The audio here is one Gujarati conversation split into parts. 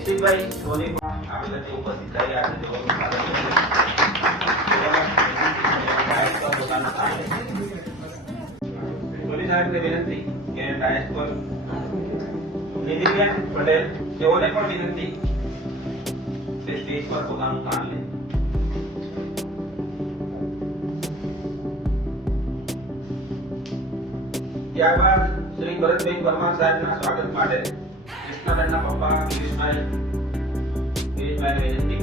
નિશ્ચિતભાઈ સોની પણ આપણી વચ્ચે ઉપસ્થિત થયા છે. સોની સાહેબને વિનંતી કે ડાયસ પર નિધિબેન પટેલ તેઓને પણ વિનંતી કે સ્ટેજ પર પોતાનું સ્થાન લે. ત્યારબાદ શ્રી ભરતભાઈ પરમાર સાહેબના સ્વાગત માટે કૃષ્ણબેનના પપ્પા ગિરીશભાઈને વિનંતી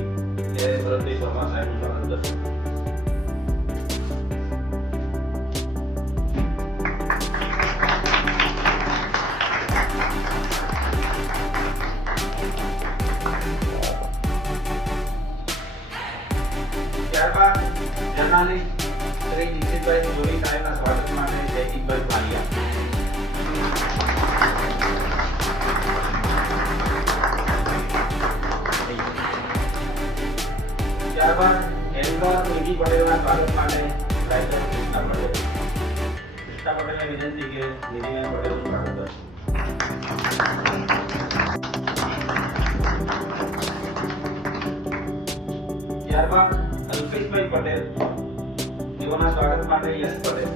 કે ભરતભાઈ પરમાર સાહેબનું સ્વાગત કરશે. ત્યારબાદ જર્નાલિસ્ટ શ્રી નિશ્ચિતભાઈ જોડી સાહેબના સ્વાગત માટે જયદીપભાઈ ભાલિયા. ત્યારબાદ એન્કર નિધિ પટેલના સ્વાગત માટે રાઇટર કૃષ્ણા પટેલ. કૃષ્ણા પટેલને વિનંતી કે નિધિબેન પટેલનું સ્વાગત કરશે. ત્યારબાદ અલ્પેશભાઈ પટેલ તેઓના સ્વાગત માટે યશ પટેલ.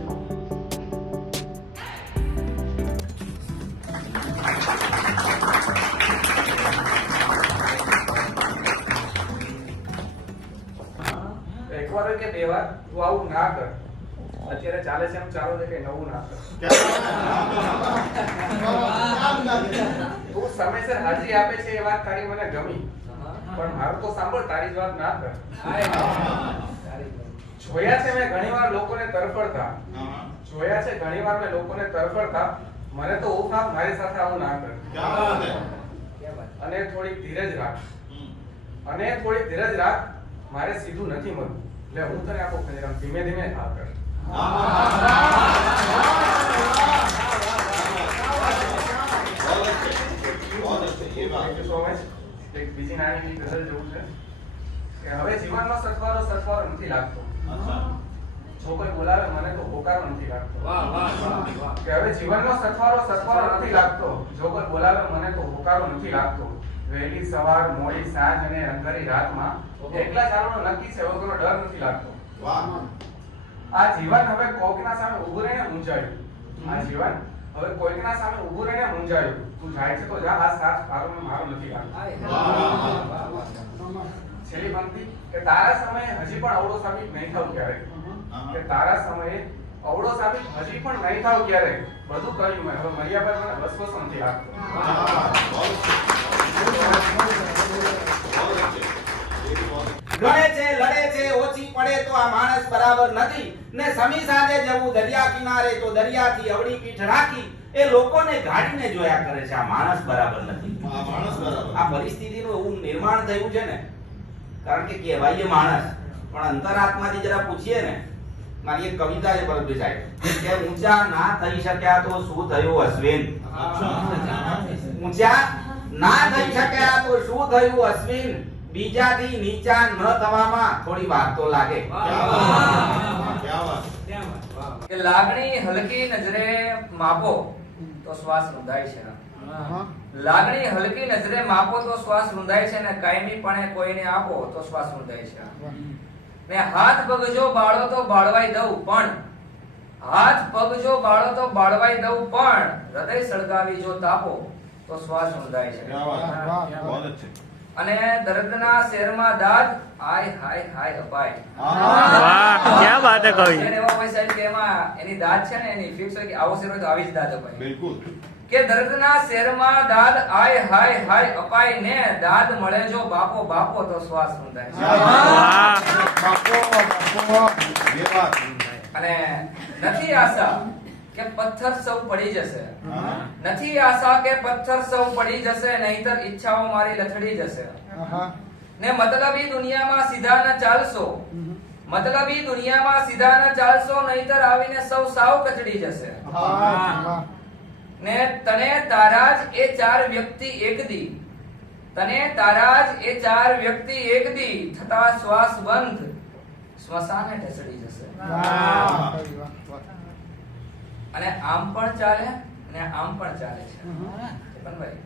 એકવાર કે બે વાર તું આવું ના કર. અત્યારે ચાલે છે એમ ચાલો છે કે નવું ના કર. તું સમયસર હાજરી આપે છે એ વાત તારી મને ગમી, પણ મારું તો સાંભળ, તારી જ વાત ના કર. જોયા છે મેં ઘણીવાર લોકોને તરફડતા, મને તો ઊંઘ આપ, મારી સાથે આવું ના કર. અને થોડીક ધીરજ રાખ, મારે સીધું નથી મળતું, એટલે હું તને આપો ખંજરામ, ધીમે ધીમે થા કર. બીજી નાની ગઝલ જેવું છે કે હવે જીવનનો સથવારો નથી લાગતો. જો કોઈ બોલાવે મને તો હોકારો નથી લાગતો. કે હવે જીવનનો સથવારો નથી લાગતો. જો કોઈ બોલાવે મને તો હોકારો નથી લાગતો. વહેલી સવાર, મોડી સાંજ અને અંધારી રાતમાં એકલા ચાલવાનો નક્કી છે, વગરનો ડર નથી લાગતો. આ જીવન હવે કોઈકના સામે ઊભું રહીને મૂંઝાયું. તું જાય છે તો જા, આ સાથ મારો નથી લાગતો. છેલ્લી પંક્તિ કે તારા સમયે હજી પણ અવળો સાબિત નહીં થાવ ક્યારેક. બધું કર્યું મેં, હવે મર્યા પર મને વસવસો નથી લાગતો. લડે છે ઓછી પડે તો આ માણસ બરાબર નથી ને સમી સાથે જવું દરિયા કિનારે તો દરિયાથી અવળી પીઠ રાખી એ લોકોને ગાડીને જોયા કરે છે. આ માણસ બરાબર નથી. આ પરિસ્થિતિનું એવું નિર્માણ થયું છે ને, કારણ કે કહેવાય માણસ, પણ અંતરાત્માથી જરા પૂછીએ ને. મારી એક કવિતા છે ભરતભાઈ સાહેબ કે ઊંચા ના થઈ શક્યા તો શું થયું અશ્વિન. ઊંચા ના થઈ શક્યા તો શું થયું અશ્વિન, બીજાથી નીચા ન થવામાં થોડી વાર તો લાગે. કે લાગણી હલકી નજરે માપો તો શ્વાસ રૂંધાય છે. લાગણી હલકી નજરે માપો તો શ્વાસ રૂંધાય છે ને કાયમીપણે કોઈને આપો તો શ્વાસ રૂંધાય છે. ને હાથ પગ જો બાળો તો બાળવાઈ દઉં પણ હૃદય સળગાવી જો તાપો તો શ્વાસ રૂંધાય છે. અને દર્દના શેરમાં દાદ હાય હાય હાય અપાય. વાહ ક્યા વાત હે કવિ. એને એવો કોઈ સાઈડ કે એમાં એની દાદ છે ને એની ફિક્સ હોય કે આવો શેર હોય તો આવી જ દાદ અપાય. બિલકુલ કે દર્દના શેરમાં દાદ આય હાય હાય અપાય ને દાદ મળે જો બાપો તો શ્વાસ રૂંધાય છે. અને નથી આશા કે પથ્થર સૌ પડી જશે, નહીતર ઈચ્છાઓ મારી લથડી જશે. ને મતલબી દુનિયામાં સીધા ન ચાલશો, નહીતર આવીને સૌ સાવ કચડી જશે. ને તને તારા જ એ ચાર વ્યક્તિ એક દી થતા શ્વાસ બંધ સ્મશાને ઢસડી જશે. અને આમ પણ ચાલે અને આમ પણ ચાલે છે. ચેતનભાઈ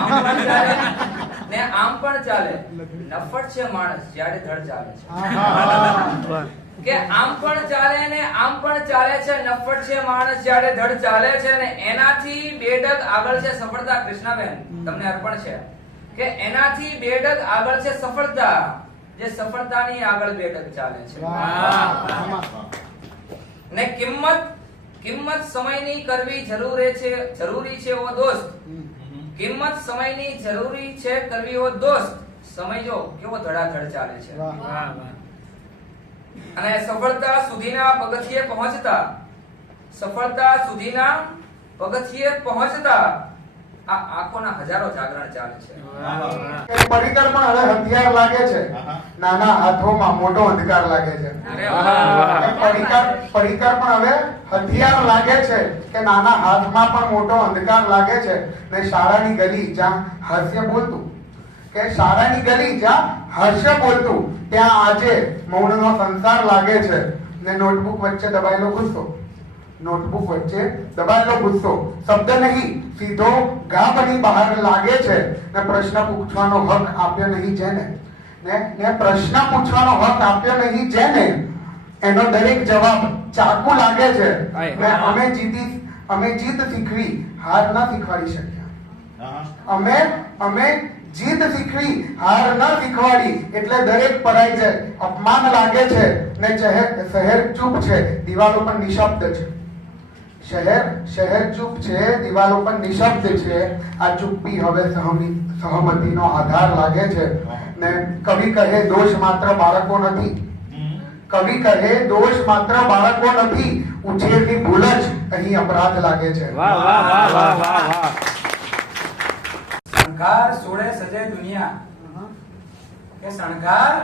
આમ પણ ચાલે ને આમ પણ ચાલે. નફટ છે માણસ જ્યારે ધડ ચાલે છે. કે આમ પણ ચાલે ને આમ પણ ચાલે છે. નફટ છે માણસ જ્યારે ધડ ચાલે છે ને એનાથી બે ડગ આગળ છે સફળતા. કૃષ્ણાબેન તમને અર્પણ છે કે એનાથી બે ડગ આગળ છે સફળતા. જે સફળતાની આગળ બે ડગ ચાલે છે. ને કિંમત સમયની કરવી જરૂરી છે ઓ દોસ્ત. કિંમત સમયની જરૂરી છે કરવી ઓ દોસ્ત. સમય જો કેવો ધડાધડ ચાલે છે. અને સફળતા સુધીના પગથિયે પહોંચતા આ આંખોના હજારો જાગરણ ચાલે છે. પડીકર પણ હવે હથિયાર લાગે છે. નાના હાથોમાં મોટો અંધકાર લાગે છે. પડીકર પણ હવે હથિયાર લાગે છે કે નાના હાથમાં પણ મોટો અંધકાર લાગે છે. ને શાળાની ગલી જ્યાં હાસ્ય બોલતું કે શાળાની ગલી જ્યાં હાસ્ય બોલતું ત્યાં આજે મૌનનો સંસાર લાગે છે. ને નોટબુક વચ્ચે દબાયેલો ગુસ્સો શબ્દ નહીં સીધો ગા બની બહાર લાગે છે. ને પ્રશ્ન પૂછવાનો હક આપ્યો નહીં જેને ને પ્રશ્ન પૂછવાનો હક આપ્યો નહીં જેને એનો દરેક જવાબ ચાકુ લાગે છે. ને અમે જીત શીખવી હાર ન શીખવાડી શક્યા. અમે જીત શીખવી હાર ન શીખવાડી એટલે દરેક પરાઈ જાય. અપમાન લાગે છે ને શહેર ચૂપ છે દિવાલો પર નિશબ્દ છે. શહેર ચૂપ છે દિવાલો પર નિશબ્દ છે. આ ચૂપ્પી હવે સહમતીનો આધાર લાગે છે. ને કવિ કહે દોષ માત્ર બાળકો નથી. ઉછેરની ભૂલ જ અહીં અપરાધ લાગે છે. શણગાર સોળે સજે દુનિયા. કે શણગાર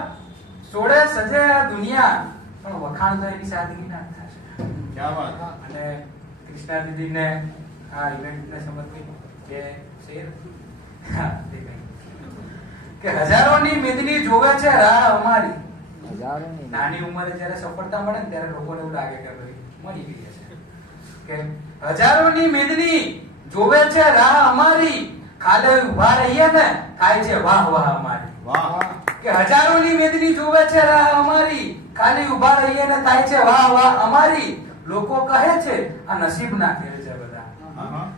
સોળે સજે દુનિયા પણ વખાણ તો એની સાદગી ના થશે. અને કૃષ્ણા દીદીને આ ઇવેન્ટને સમર્પિત જે શેર કે હજારોની મેદની જોવે છે રાહ અમારી. નાની ઉંમરે જ્યારે સફળતા મળે ને ત્યારે લોકોને એવું લાગે કે ભાઈ મળી ગઈ છે. કે હજારોની મેદની જોવે છે રાહ અમારી. ખાલે ઉભા રહીએ ને થાય છે વાહ વાહ અમારી. કે હજારોની મેદની જોવે છે રાહ અમારી. ખાલી ઉભા રહીએ ને થાય છે વાહ વાહ અમારી. લોકો કહે છે આ નસીબના ખેલ છે બધા.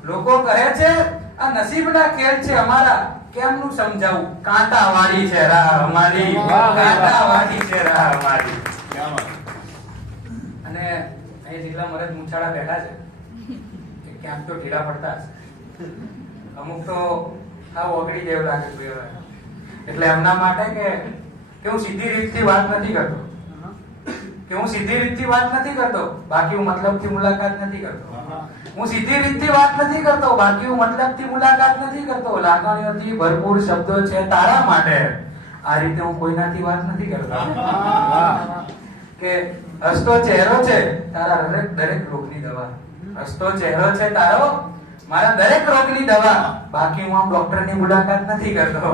લોકો કહે છે આ નસીબના ખેલ છે અમારા. કેમનું સમજાવું કાંટાવાળી છે રાહ અમારી. કાંટાવાળી છે રાહ અમારી. અને અહીં જેટલા મરદ મૂછાળા બેઠા છે કે ક્યાંક તો ઢીલા પડતા હશે. અમુક તો આ ઓગળી જેવું લાગે છે. એટલે એમના માટે કે હું સીધી રીતથી વાત નથી કરતો બાકી હું મતલબથી મુલાકાત નથી કરતો. લાગણીઓથી ભરપૂર શબ્દો છે તારા માટે. આ રીતે હું કોઈનાથી વાત નથી કરતો. કે હસતો ચહેરો છે તારા દરેક રોગની દવા. હસતો ચહેરો છે તારો મારા દરેક રોગની દવા. બાકી હું આમ ડોક્ટરની મુલાકાત નથી કરતો.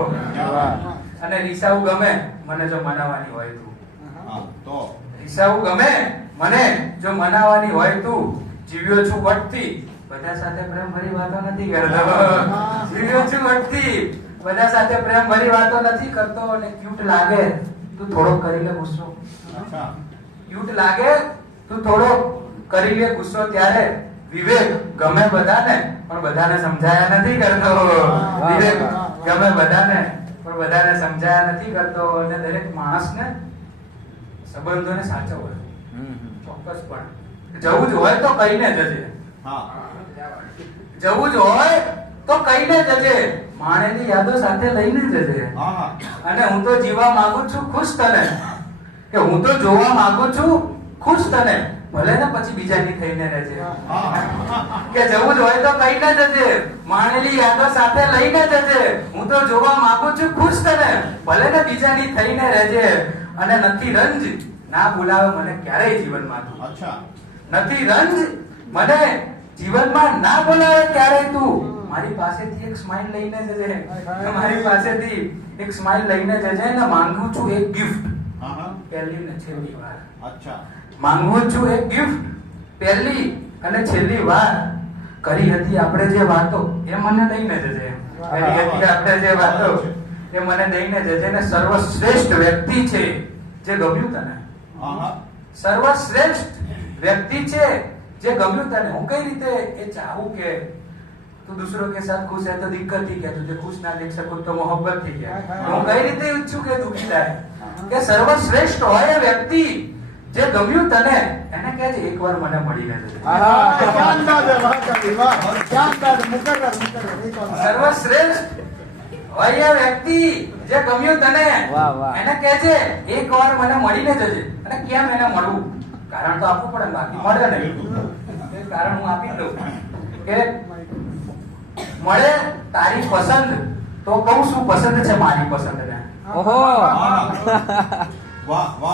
અને રીસાવું ગમે મને જો મનાવાની હોય તું. રીસાવું ગમે મને જો મનાવાની હોય તું. જીવ્યો છું વટથી બધા સાથે પ્રેમ ભરી વાતો નથી કરતો. જીવ્યો છું વટથી બધા સાથે પ્રેમ ભરી વાતો નથી કરતો. અને ક્યુટ લાગે તું થોડો કરી લે ગુસ્સો. ત્યારે વિવેક ગમે બધાને પણ બધાને સમજાયા નથી કરતો. વિવેક ગમે બધાને પણ બધાને સમજાયા નથી કરતો. અને દરેક માણસને સંબંધોને સાચવવા ચોક્કસપણે જવું જ હોય તો કહીને જજે. માણેલી યાદો સાથે લઈને જજે. અને હું તો જીવા માંગુ છું ખુશ તને. કે હું તો જોવા માંગુ છું ખુશ તને. ભલે ને પછી બીજાની થઈને રહેજે. કે જવું જ હોય તો કહીને જજે. માણેલી યાદો સાથે લઈને જજે. હું તો જોવા માંગુ છું ખુશ તને. ભલે ને બીજાની થઈને રહેજે. અને નથી રંજ ના બોલાવે મને ક્યારેય જીવનમાં તું. નથી રંજ મને જીવનમાં ના બોલાવે ક્યારેય તું. મારી પાસેથી એક સ્માઈલ લઈને જજે. મારી પાસેથી એક સ્માઈલ લઈને જજે. ને માંગુ છું એક ગિફ્ટ પહેલી ને છેલ્લી વાર. માંગુ છું એક ગિફ્ટ પહેલી અને છેલ્લી વાર. કરી હતી આપણે જે વાતો એ મને દઈને જજે. કરી હતી આપણે જે વાતો એ મને દઈને જજે ને સર્વશ્રેષ્ઠ વ્યક્તિ છે જે ગમ્યું તને. સર્વશ્રેષ્ઠ વ્યક્તિ છે જે ગમ્યું તને. હું કઈ રીતે એ ચાહું કે તું दूसरों के साथ खुश है तो दिक्कत ही क्या, तुझे खुश ना देख सकूं तो मोहब्बत ही क्या. હું કઈ રીતે ઈચ્છું કે દુખી થાય કે સર્વશ્રેષ્ઠ હોય એ વ્યક્તિ જે ગમ્યું તને એને કહેજે એકવાર મને મળીને જજે. સર્વશ્રેષ્ઠ હોય એ વ્યક્તિ જે ગમ્યું તને એને કહેજે એકવાર મને મળીને જજે. અને કેમ એને મળવું? કારણ તો આપવું પડે, બાકી મળે નહીં. એ કારણ હું આપી દઉં કે મળે તારી પસંદ તો કહું શું પસંદ છે મારી પસંદ ને.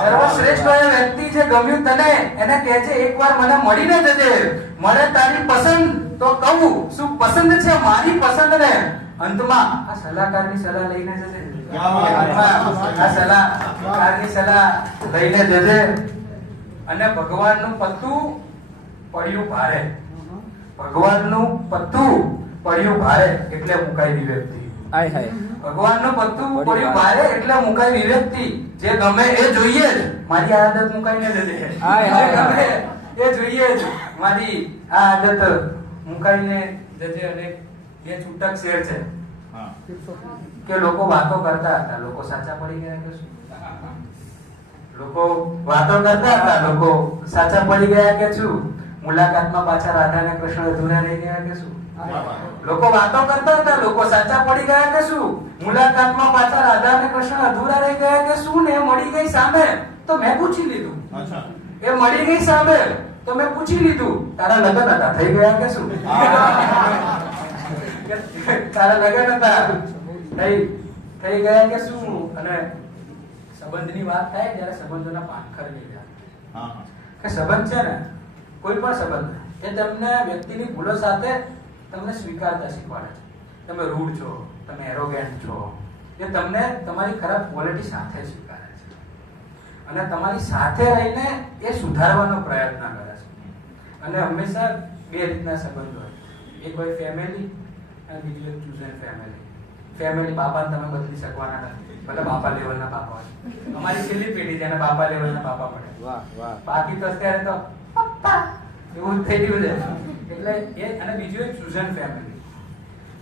સર્વશ્રેષ્ઠ હોય એ વ્યક્તિ જે ગમ્યું તને એને કહેજે એકવાર મને મળીને જજે. મળે તારી પસંદ તો કહું શું પસંદ છે મારી પસંદ ને. અંતમાં આ સલાહકારની સલાહ લઈને જજે. આ સલાહકારની સલાહ લઈને જજે. અને ભગવાનનું પત્તું પડ્યું ભારે. ભગવાનનું પત્તું પડ્યું ભારે એટલે મુકાઈ વિવેકથી. ભગવાનનું પત્તું પડ્યું ભારે એટલે મુકાઈ વિવેકથી. જે ગમે એ જોઈએ જ મારી આદત મુકાઈને જજે. ગમે એ જોઈએ જ મારી આ આદત મુકાઈને જજે. અને એ છૂટક શેર છે કે લોકો વાતો કરતા હતા, લોકો સાચા પડી ગયા કે શું? લોકો વાતો કરતા હતા, લોકો સાચા પડી ગયા કે શું? મુલાકાતમાં પાછા રાધા અને કૃષ્ણ અધૂરા રહી ગયા કે શું? લોકો વાતો કરતા હતા, લોકો સાચા પડી ગયા કે શું? મુલાકાતમાં પાછા રાધા અને કૃષ્ણ અધૂરા રહી ગયા કે શું? ને મળી ગઈ સામે તો મેં પૂછી લીધું. એ મળી ગઈ સામે તો મેં પૂછી લીધું તારા લગ્ન હતા થઈ ગયા કે શું? તારા લગ્ન હતા થઈ ગયા કે શું? અને સંબંધની વાત થાય ત્યારે સંબંધોના પાખર લઈ જાય કે સંબંધ છે ને કોઈ પણ સંબંધ એ તમને વ્યક્તિની ભૂલો સાથે તમને સ્વીકારતા શીખવાડે છે. તમે રૂડ છો, તમે એરોગેન્ટ છો, એ તમને તમારી ખરાબ ક્વોલિટી સાથે સ્વીકારે છે અને તમારી સાથે રહીને એ સુધારવાનો પ્રયત્ન કરે છે. અને હંમેશા બે રીતના સંબંધ હોય. એક હોય ફેમિલી અને બીજું એક ચૂઝન ફેમિલી. ફેમિલી બાપાને તમે બદલી શકવાના નથી, ભલે બાપા લેવલના બાપા હોય. અમારી છેલ્લી પેઢી જેને બાપા લેવલના બાપા મળે. બાકી તો અત્યારે તો પપ્પા એવું થઈ ગયું છે. એટલે એ અને બીજું એક ચૂઝન ફેમિલી.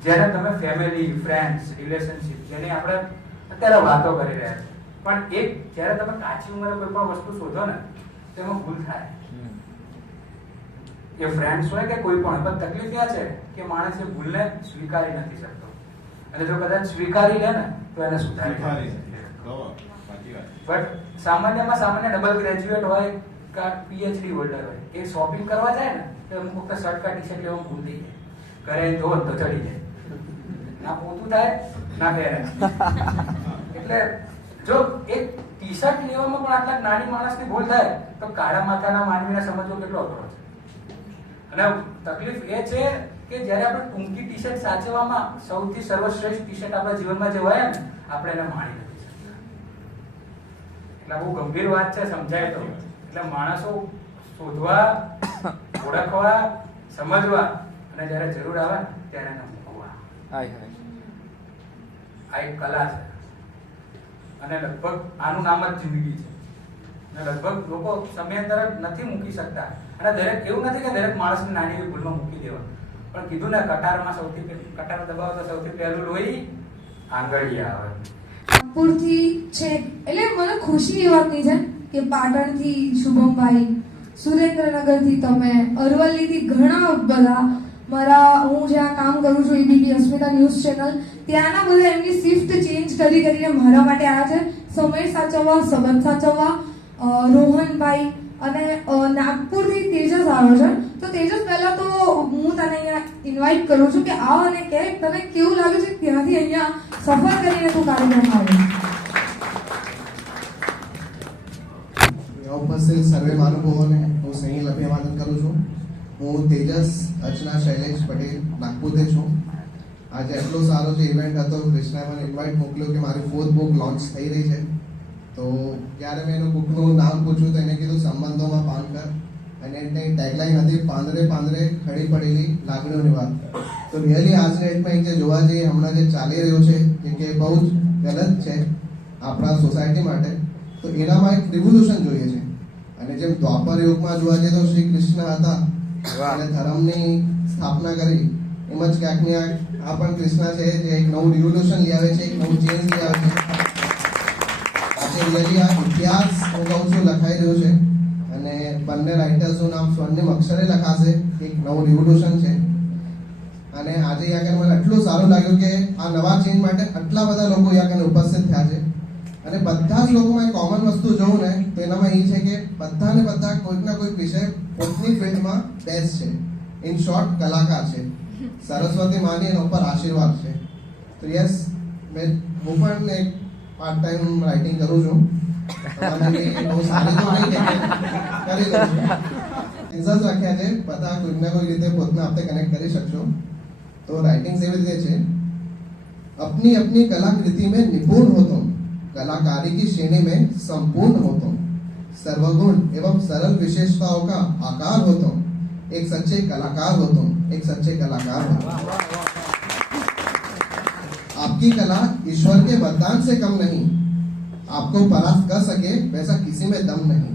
જ્યારે તમે ફેમિલી, ફ્રેન્ડ્સ, રિલેશનશિપ જેની આપણે અત્યારે વાતો કરી રહ્યા છીએ, પણ એક જ્યારે તમે કાચી ઉંમરે કોઈ પણ વસ્તુ શોધો ને તેમાં ભૂલ થાય. એ ફ્રેન્ડ્સ હોય કે કોઈ પણ, તકલીફ આ છે કે માણસ એ ભૂલને સ્વીકારી નથી શકતો. અને જો કદાચ સ્વીકારી લે ને તો એને સુધારી શકે. બટ સામાન્યમાં સામાન્ય ડબલ ગ્રેજ્યુએટ હોય કે પીએચડી હોલ્ડર હોય, એ શોપિંગ કરવા જાય ને તો અમુક વખત શર્ટ કા ટી-શર્ટ લેવાનું ભૂલ થઈ જાય. ઘરે ધો તો ચડી જાય, ના પોતું થાય ના પહેરે. એટલે જો એક ટી-શર્ટ લેવામાં પણ આટલા નાની માણસની ભૂલ થાય તો કાળા માથાના માનવીને સમજવો કેટલો અઘરો છે. અને તકલીફ એ છે કે જ્યારે આપણે ટૂંકી ટી-શર્ટ સાચવવામાં સૌથી સર્વશ્રેષ્ઠ ટી-શર્ટ આપણા જીવનમાં જે હોય ને આપણે એને માણી નથી શકતા. એટલે બહુ ગંભીર વાત છે, સમજાય તો. એટલે માણસો શોધવા, ઓળખવા, સમજવા અને જ્યારે જરૂર આવે ત્યારે એને મૂકવા. આ એક કલા છે અને લગભગ આનું નામ જ જિંદગી છે. અને લગભગ લોકો સમયાંતરે નથી મૂકી શકતા. અને દરેક એવું નથી કે દરેક માણસને નાની એવી ભૂલમાં મૂકી દેવા, પણ કીધું ને કટારમાં કટાર દબાવો તો સૌથી પહેલું લોહી આંગળી આવે. નાગપુરથી છે એટલે મને ખુશી એ વાતની છે કે પાટણથી શુભમભાઈ, સુરેન્દ્રનગરથી તમે, અરવલ્લીથી ઘણા બધા હું જ્યાં કામ કરું છું એબીપી અસ્મિતા ન્યૂઝ ચેનલ, ત્યાંના બધા એમની શિફ્ટ ચેન્જ કરીને મારા માટે આવ્યા છે. સમય સાચવવા, સંબંધ સાચવવા. રોહનભાઈ અને નાગપુરથી તેજસ આવ્યો છે. તો તેજસ પહેલા તો હું તને અહીંયા ઇન્વાઇટ કરું છું કે આવ અને કે તને કેવું લાગે છે ત્યાંથી અહીંયા સફર કરીને તું કાર્યક્રમ આવ્યો. ઉપસ્થિત સર્વે મહાનુભાવોને હું સ્નેહી અભિવાદન કરું છું. હું તેજસ અર્ચના શૈલેષ પટેલ નાગપુરથી છું. આજે એટલો સારો જે ઇવેન્ટ હતો, કૃષ્ણાએ મને ઇન્વાઇટ મોકલ્યો કે મારી 4th બુક લોન્ચ થઈ રહી છે. તો જ્યારે મેં એનું બુકનું નામ પૂછ્યું તો એને કીધું સંબંધોમાં પાનકર. અને એની ટેગલાઈન હતી પાંદડે પાંદડે ખડી પડેલી લાગણીઓની વાત. તો રિયલી આજના ડેટમાં જે જોવા જઈએ હમણાં જે ચાલી રહ્યું છે કે બહુ જ ગલત છે આપણા સોસાયટી માટે, તો એનામાં એક રિવોલ્યુશન જોઈએ છે. અને જેમ દ્વાપર યુગમાં જોવા જઈએ તો શ્રી કૃષ્ણ હતા અને ધર્મની સ્થાપના કરી, એમ જ ક્યાંક ને ક્યાંક આ પણ કૃષ્ણ છે જે એક નવું રિવોલ્યુશન લઈ આવે છે, એક નવું ચેન્જ લઈ આવે છે. આજે રિયલી આ ઇતિહાસ હું કહું છું લખાઈ રહ્યો છે અને બંને રાઇટર્સનું નામ સ્વર્ણિમ અક્ષરે લખાશે. એક નવું રિવોલ્યુશન છે અને આજે યાર મને એટલું સારું લાગ્યું કે આ નવા ચેન્જ માટે આટલા બધા લોકો યાર ઉપસ્થિત થયા છે. અને બધા જ લોકોમાં એક કોમન વસ્તુ જોઉં ને તો એનામાં એ છે કે બધાને બધા કોઈક ના કોઈક વિષય પોતાની ફિલ્ડમાં બેસ્ટ છે. ઇન શોર્ટ કલાકાર છે. સરસ્વતી માની એના ઉપર આશીર્વાદ છે. તો યસ, હું પણ એક પાર્ટ ટાઈમ રાઇટિંગ કરું છું. બહુ સારી તો નહીં કરી દઉં છું. ઇન્સર્ટ રાખ્યા છે, બધા કોઈક ના કોઈ રીતે પોતાને આપણે કનેક્ટ કરી શકશો. તો રાઇટિંગ એવી રીતે છે, अपनी अपनी कलाकृति में निपुण हो तुम, कलाकारी की श्रेणी में संपूर्ण हो तुम, सर्वगुण एवं सरल विशेषताओं का आकार हो तुम, एक सच्चे कलाकार हो तुम, एक सच्चे कलाकार हो तुम. आपकी कला ईश्वर के वरदान से कम नहीं, आपको परास्त कर सके वैसा किसी में दम नहीं.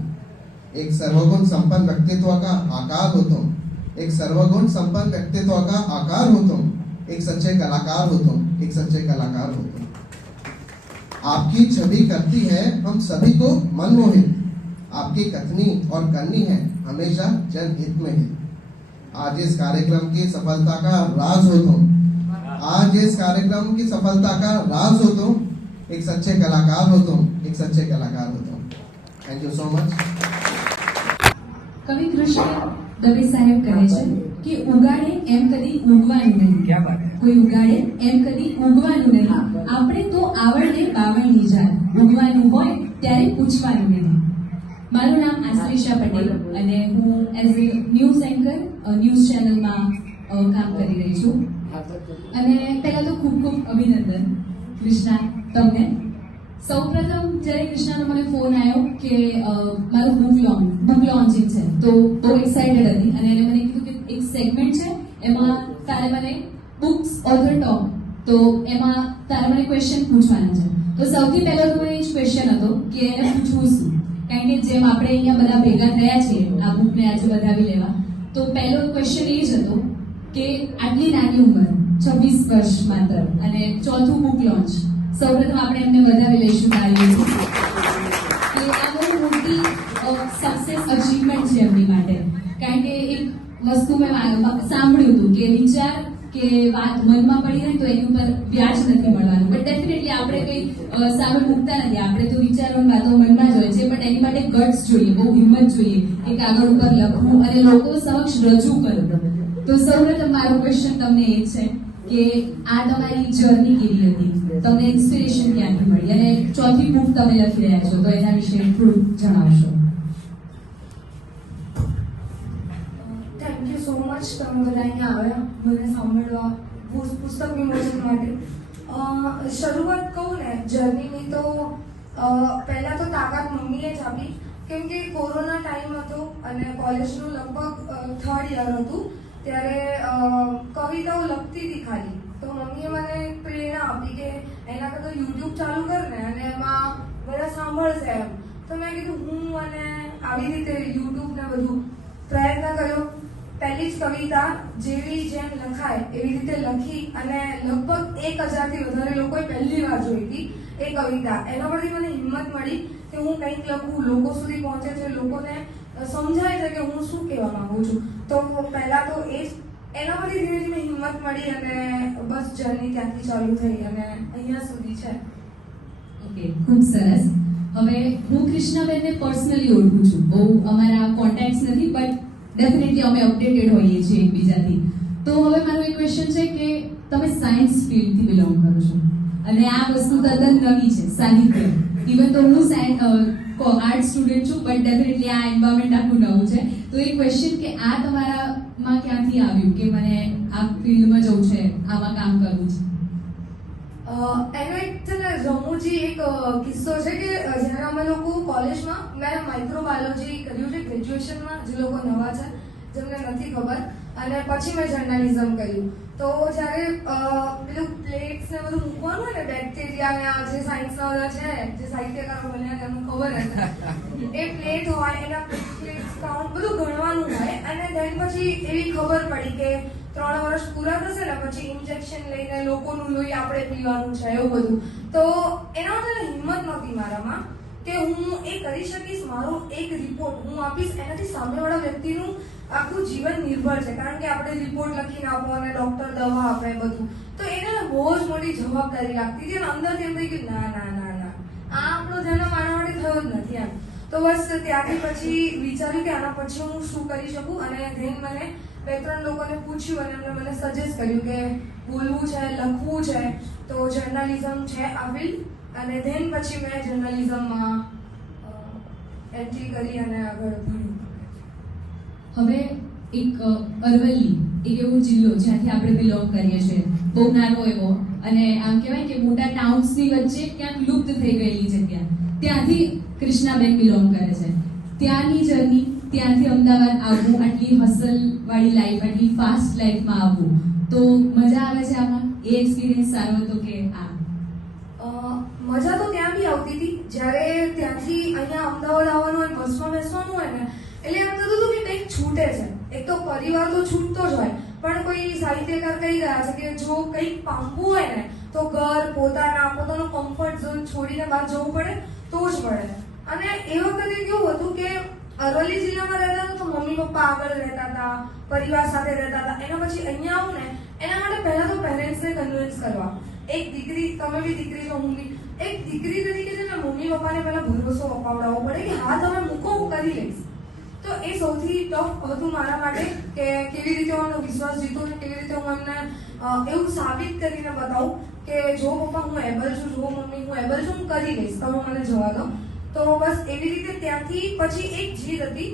एक सर्वगुण संपन्न व्यक्तित्व का आकार हो तुम, एक सर्वगुण संपन्न व्यक्तित्व का आकार हो तुम, एक सच्चे कलाकार हो तुम, एक सच्चे कलाकार हो तुम. आपकी छवि करती है हम सभी को मनमोहित, आपकी कथनी और करनी है हमेशा जनहित में हित. आज इस कार्यक्रम की सफलता का राज हो तुम, आज इस कार्यक्रम की सफलता का राज हो तुम, एक सच्चे कलाकार हो तुम, एक सच्चे कलाकार हो तुम. Thank you so much. કવિ કૃષ્ણ દવે સાહેબ કહે છે કે ઉગાડે એમ કદી ઉગવાનું નહીં. કોઈ ઉગાડે એમ કદી ઉગવાનું નહીં. આપણે તો આવડે બાવળની જાત, ઉગવાનું હોય ત્યારે પૂછવાનું નહીં. મારું નામ આશ્રિષા પટેલ અને હું as a news anchor news ચેનલમાં કામ કરી રહી છું. અને પહેલા તો ખૂબ ખૂબ અભિનંદન કૃષ્ણા તમને. સૌપ્રથમ જ્યારે કૃષ્ણાનો મને ફોન આવ્યો કે મારું બુક લોન્ચિંગ છે તો બહુ એક્સાઇટેડ હતી અને એને મને કીધું કે એક સેગમેન્ટ છે એમાં તારે મને બુક્સ ઓથર ટોક, તો એમાં તારે મને ક્વેશ્ચન પૂછવાના છે. તો સૌથી પહેલો તો મને એ જ ક્વેશ્ચન હતો કે એને પૂછવું શું, કારણ કે જેમ આપણે અહીંયા બધા ભેગા થયા છીએ આ બુકને આજે વધાવી લેવા, તો પહેલો ક્વેશ્ચન એ જ હતો કે આટલી નાની ઉંમર 26 વર્ષ માત્ર અને ચોથું બુક લોન્ચ, સૌપ્રથમ આપણે એમને વધાવી લઈશું તારીઓથી કે આ બહુ મોટી સક્સેસ અચીવમેન્ટ છે એમની માટે. કારણ કે એક વસ્તુ મેં સાંભળ્યું હતું કે વિચાર કે વાત મનમાં પડી હોય તો એની ઉપર વ્યાજ નથી મળવાનું, બટ ડેફિનેટલી આપણે કંઈ સામે મૂકતા નથી, આપણે તો વિચારો વાતો મનમાં જ હોય છે, બટ એની માટે ગટ્સ જોઈએ, બહુ હિંમત જોઈએ કે કાગળ ઉપર લખવું અને લોકો સમક્ષ રજૂ કરવું. તો સૌપ્રથમ મારો ક્વેશ્ચન તમને એ છે કે આ તમારી જર્ની કેવી હતી, તમને ઇન્સ્પિરેશન ક્યાંથી મળી અને ચોથી બુક તમે લખી રહ્યા છો તો એના વિશે થોડું જણાવશો. થેન્ક યુ સો મચ તમે બધા અહીંયા આવ્યા મને સાંભળવા પુસ્તક વિમોચન માટે. શરૂઆત કહું ને જર્નીની તો પહેલા તો તાકાત મમ્મીએ જ આપી, કેમ કે કોરોના ટાઈમ હતો અને કોલેજનું લગભગ 3rd યર હતું ત્યારે કવિતાઓ લખતી હતી ખાલી, તો મમ્મીએ મને પ્રેરણા આપી કે એના કરતાં યુટ્યુબ ચાલુ કર ને અને એમાં બધા સાંભળશે એમ. તો મેં કીધું હું અને આવી રીતે યુટ્યુબ ને બધું પ્રયત્ન કર્યો. પહેલી જ કવિતા જેવી જેમ લખાય એવી રીતે લખી અને લગભગ 1000થી વધારે લોકોએ પહેલી વાર જોઈ હતી એ કવિતા. એના પરથી મને હિંમત મળી કે હું કંઈક લખું, લોકો સુધી પહોંચે છે, લોકોને સમજાય છે કે હું શું કહેવા માંગુ છું. તો પહેલા તો એ જ એના પરથી ધીરે ધીરે હિંમત મળી અને બસ જર્ની ત્યાંથી ચાલુ થઈ અને અહીંયા સુધી છે. ઓકે, ખૂબ સરસ. હવે હું કૃષ્ણાબેનને પર્સનલી ઓળખું છું, બહુ અમારા કોન્ટેક્ટ્સ નથી બટ ડેફિનેટલી અમે અપડેટેડ હોઈએ છીએ એકબીજાથી. તો હવે મારો એક ક્વેશ્ચન છે કે તમે સાયન્સ ફિલ્ડથી બિલોંગ કરો છો અને આ વસ્તુ તદ્દન નવી છે, સાહિત્ય. ઇવન તો હું આર્ટ સ્ટુડન્ટ છું બટ ડેફિનેટલી આ એન્વાયરમેન્ટ આખું નવું છે. તો એ ક્વેશ્ચન કે આ તમારામાં ક્યાંથી આવ્યું કે મને આ ફિલ્ડમાં જવું છે, આમાં કામ કરવું છે? એનો એક છે ને રમૂજી એક કિસ્સો છે કે જ્યારે અમે લોકો કોલેજમાં મેં માઇક્રોબાયોલોજી કર્યું છે ગ્રેજ્યુએશનમાં, જે લોકો નવા છે જેમને નથી ખબર, અને પછી મેં જર્નલિઝમ કર્યું. તો જ્યારે પેલું પ્લેટ્સ ને બધું મૂકવાનું હોય ને, બેક્ટેરિયા ને આ જે સાયન્સના બધા છે, જે સાહિત્યકારો બન્યા તેમને ખબર હશે, એ પ્લેટ હોય એના પ્લેટ્સ કાઉન્ટ બધું ગણવાનું હોય. અને દેન પછી એવી ખબર પડી કે 3 વર્ષ પૂરા થશે ને પછી ઇન્જેક્શન લઈને લોકોનું લોહી આપણે પીવાનું છે, એવું બધું. તો એના માટે હિંમત નહોતી મારામાં કે હું એ કરી શકીશ. મારો એક રિપોર્ટ હું આપીશ, એનાથી સામેવાળા વ્યક્તિનું આખું જીવન નિર્ભર છે, કારણ કે આપણે રિપોર્ટ લખીને આપો અને ડોક્ટર દવા આપે બધું. તો એને બહુ જ મોટી જવાબદારી લાગતી હતી અને અંદરથી એમ થઈ ગયું ના ના ના ના, આ આપણો જન્મ આના માટે થયો જ નથી એમ. તો બસ ત્યાંથી પછી વિચાર્યું કે આના પછી હું શું કરી શકું, અને ધેન મને 2-3 લોકોને પૂછ્યું અને એમણે મને સજેસ્ટ કર્યું કે બોલવું છે, લખવું છે, તો જર્નલિઝમ છે આ ફિલ્ડ. અને ધેન પછી મેં જર્નલિઝમમાં એન્ટ્રી કરી અને આગળ ભણ્યું. હવે એક અરવલ્લી એક એવો જિલ્લો જ્યાંથી આપણે બિલોંગ કરીએ છીએ, બહુ નાનો એવો, અને આમ કહેવાય કે મોટા ટાઉન્સની વચ્ચે ક્યાંક લુપ્ત થઈ ગયેલી જગ્યા, ત્યાંથી કૃષ્ણાબેન બિલોંગ કરે છે. ત્યાંની જર્ની, ત્યાંથી અમદાવાદ આવવું, આટલી હસલવાળી લાઈફ, આટલી ફાસ્ટ લાઈફમાં આવવું, તો મજા આવે છે આમાં? એ એક્સપિરિયન્સ સારો હતો કે આ? મજા તો ત્યાં બી આવતી હતી. જ્યારે ત્યાંથી અહીંયા અમદાવાદ આવવાનું હોય, બસમાં બેસવાનું હોય ને, એટલે એમ થતું હતું કે કંઈક છૂટે છે. એક તો પરિવાર તો છૂટતો જ હોય, પણ કોઈ સાહિત્યકાર કહી રહ્યા છે કે જો કંઈક પામવું હોય ને તો ઘર, પોતાનું કમ્ફર્ટ ઝોન છોડીને બહાર જવું પડે તો જ પડે. અને એ વખતે કેવું હતું કે અરવલ્લી જિલ્લામાં રહેતા હતા તો મમ્મી પપ્પા આગળ રહેતા હતા, પરિવાર સાથે રહેતા હતા. એના પછી અહીંયા આવું ને એના માટે પહેલા તો પેરેન્ટ્સને કન્વિન્સ કરવા. એક દીકરી, તમે બી દીકરી છો, હું બી એક દીકરી તરીકે છે ને, મમ્મી પપ્પાને પહેલા ભરોસો અપાવડાવવો પડે કે હા તમે મૂકો, હું કરી લઈશ. તો એ સૌથી ટફ હતું મારા માટે કે કેવી રીતે હું એમનો વિશ્વાસ જીતું ને કેવી રીતે હું એમને એવું સાબિત કરીને બતાવું કે જો પપ્પા હું એબલ છું, જો મમ્મી હું એબલ છું, હું કરી લઈશ, તમે મને જવા દો. તો બસ એવી રીતે ત્યાંથી પછી એક જીત હતી.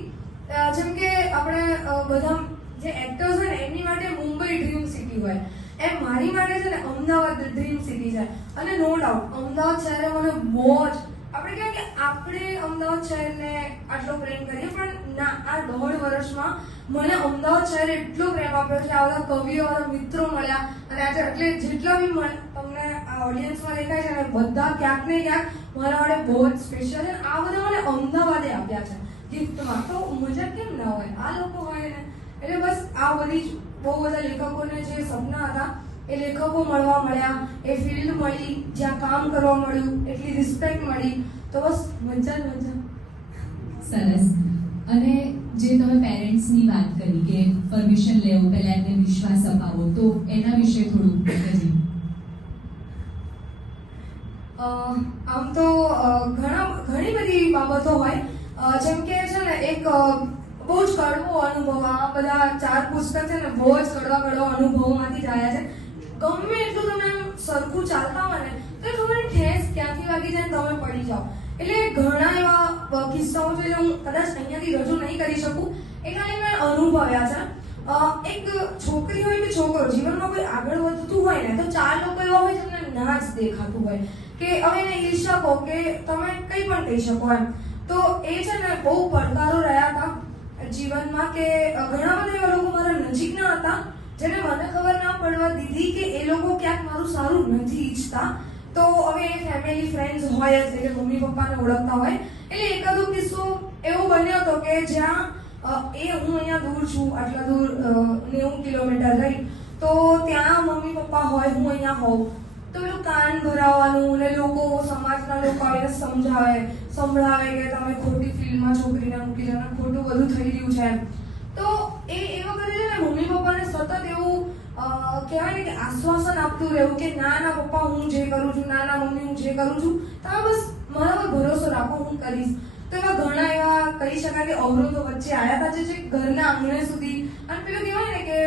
જેમ કે આપણે બધા જે એક્ટર્સ હોય ને એમની માટે મુંબઈ ડ્રીમ સિટી હોય, એમ મારી માટે છે ને અમદાવાદ ડ્રીમ સિટી છે. અને નો ડાઉટ અમદાવાદ શહેરે મને બહુ જ, આપણે કહેવાય કે આપણે અમદાવાદ શહેરને આટલો પ્રેમ કરીએ, પણ ના, આ 1.5 વર્ષમાં મને અમદાવાદ શહેરે એટલો પ્રેમ આપ્યો છે. આ બધા કવિઓ, મિત્રો મળ્યા, અને આજે એટલે જેટલા બી તમને આ ઓડિયન્સમાં દેખાય છે ને, બધા ક્યાંક ને ક્યાંક મારા માટે બહુ જ સ્પેશિયલ છે. આ બધા મને અમદાવાદે આપ્યા છે ગિફ્ટમાં, તો મજા કેમ ના હોય? આ લોકો હોય ને, એટલે બસ આ બધી બહુ બધા લેખકોને જે સપના હતા એ લેખકો મળ્યા, એ ફિલ્ડ મળી, જ્યાં કામ કરવા મળ્યું, એટલી રિસ્પેક્ટ મળી, તો બસ મજા જ મજા. સરસ. અને જે તમે પેરેન્ટ્સની વાત કરી કે પરમિશન લેવું, પહેલા એમને વિશ્વાસ અપાવો, તો એના વિશે થોડું કહેજો. આમ તો ઘણી બધી બાબતો હોય. જેમ કે છે ને એક બહુ જ કડવો અનુભવ, આ બધા 4 પુસ્તક છે ને બહુ જ કડવા અનુભવોમાંથી જ આવ્યા છે. ગમે એટલું તમે સરખું ચાલતા હોય ને તો તમારી ઠેસ ક્યાંથી વાગી જાય તમે પડી જાઓ. એટલે ઘણા એવા કિસ્સાઓ છે જે હું કદાચ અહીંયાથી રજૂ નહીં કરી શકું, એ ખાલી મેં અનુભવ્યા છે. એક છોકરી હોય કે છોકરો જીવનમાં કોઈ આગળ વધતું હોય ને તો 4 લોકો એવા હોય જેમને ના જ દેખાતું હોય કે હવે એને ઈર્ષા કહો કે તમે કંઈ પણ કહી શકો એમ. તો એ છે ને બહુ પડકારો રહ્યા હતા જીવનમાં કે ઘણા બધા એવા લોકો મારા નજીકના હતા જેને મને ખબર ના પડવા દીધી કે એ લોકો ક્યાંક મારું સારું નથી ઈચ્છતા. તો હવે એ ફેમિલી ફ્રેન્ડ્સ હોય જ, એટલે મમ્મી પપ્પાને ઓળખતા હોય. એટલે એકાદો કિસ્સો એવો બન્યો હતો કે જ્યાં હું અહીંયા દૂર છું, આટલા દૂર 90 કિલોમીટર રહી, તો ત્યાં મમ્મી પપ્પા હોય, હું અહીંયા હોઉં, તો પેલું કાન ભરાવવાનું ને લોકો, સમાજના લોકો આવીને સંભળાવે કે તમે ખોટી ફિલ્ડમાં છોકરીને મૂકી દો, ખોટું બધું થઈ રહ્યું છે એમ. તો એ વખતે છે ને મમ્મી પપ્પાને સતત એવું કહેવાય ને કે આશ્વાસન આપતું રહેવું કે ના ના પપ્પા હું જે કરું છું, ના ના મમ્મી હું જે કરું છું, તમે બસ મારા પર ભરોસો રાખો, હું કરીશ. તો એવા ઘણા એવા કહી શકાય કે અવરોધો વચ્ચે આવ્યા હતા જે ઘરના આંગણે સુધી, અને પેલું કહેવાય ને કે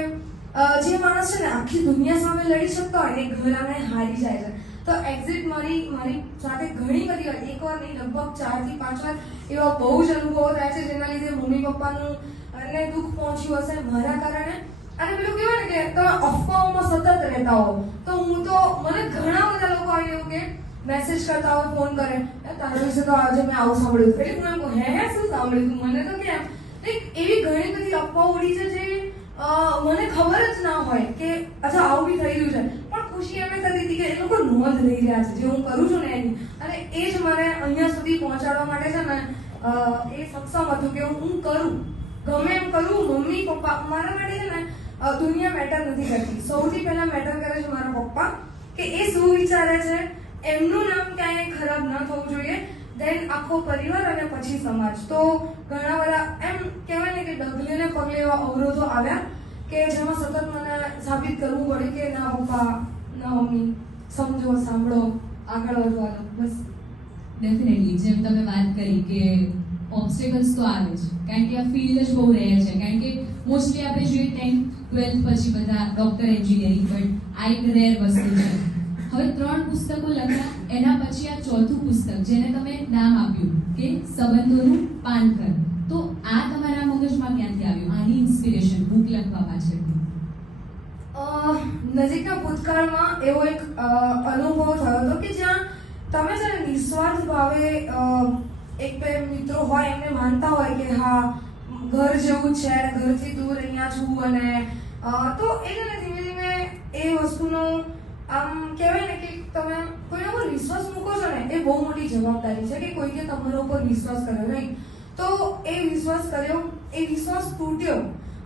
જે માણસ છે ને આખી દુનિયા સામે લડી શકતો હોય એ ઘર આંગણે હારી જાય છે. તો એક્ઝિટ મારી સાથે ઘણી બધી વાર, એક વાર નહીં લગભગ 4 થી 5 વાર એવા બહુ જ અનુભવો થયા છે જેના લીધે મમ્મી પપ્પાનું અને દુઃખ પહોંચ્યું હશે મારા કારણે. અને પેલું કહેવાય ને કે તમે અફવાઓમાં સતત રહેતા હો, તો હું તો મને ઘણા બધા લોકો આવી એવું કે મેસેજ કરતા હોય, ફોન કરે, તારા વિશે તો આજે મેં આવું સાંભળ્યું, એટલે હું એમ કહું હે શું સાંભળ્યું તું, મને તો કેમ એવી ઘણી બધી અફવાઓ ઉડી છે જે મને ખબર જ ના હોય કે અચ્છા આવું બી થઈ રહ્યું છે, પણ ખુશી એમ થતી હતી કે એ લોકો નોંધ લઈ રહ્યા છે જે હું કરું છું ને એની, અને એ જ મને અહીંયા સુધી પહોંચાડવા માટે છે ને એ સક્ષમ હતું કે હું કરું, ગમે એમ કરું. મમ્મી પપ્પા મારા માટે છે ને દુનિયા મેટર નથી કરતી, સૌથી પહેલા મેટર કરે છે મારા પપ્પા, કે એ શું વિચારે છે, એમનું નામ ક્યાંય ખરાબ ન થવું જોઈએ, દેન આખો પરિવાર અને પછી સમાજ. તો ઘણા બધા એમ કહેવાય ને કે ડગલે ને પગલે એવા અવરોધો આવ્યા કે જેમાં સતત મને સાબિત કરવું પડે કે ના પપ્પા ના મમ્મી સમજો, સાંભળો, આગળ વધવાનું. બસ ડેફિનેટલી જેમ તમે વાત કરી કે ઓબ્સ્ટેકલ્સ તો આવે જ, કારણ કે આ ફિલ્ડ જ બહુ રહે છે, કારણ કે મોસ્ટલી આપણે જોઈએ 10th 12th પછી બધા ડોક્ટર, એન્જિનિયરિંગ, બટ આ એક રેર વસ્તુ છે. હવે 3 પુસ્તકો લખ્યા, એના પછી આ 4થું પુસ્તક જેને તમે નામ આપ્યું કે સંબંધોનું પાનખર, તો આ તમારા મગજમાં ક્યાંથી આવ્યું, આની ઇન્સ્પિરેશન બુક લખવા પાછળની? નજીકના ભૂતકાળમાં એવો એક અનુભવ થયો હતો કે જ્યાં તમે છે ને નિસ્વાર્થ ભાવે એક બે મિત્રો હોય એમને માનતા હોય કે હા ઘર જેવું છે, ઘરથી દૂર અહીંયા છું, અને તો એ છે ને ધીમે ધીમે એ વસ્તુનું આમ કહેવાય ને કે તમે કોઈના પર વિશ્વાસ મૂકો છો ને એ બહુ મોટી જવાબદારી છે કે કોઈએ તમારા ઉપર વિશ્વાસ કર્યો નહીં, તો એ વિશ્વાસ કર્યો, એ વિશ્વાસ તૂટ્યો,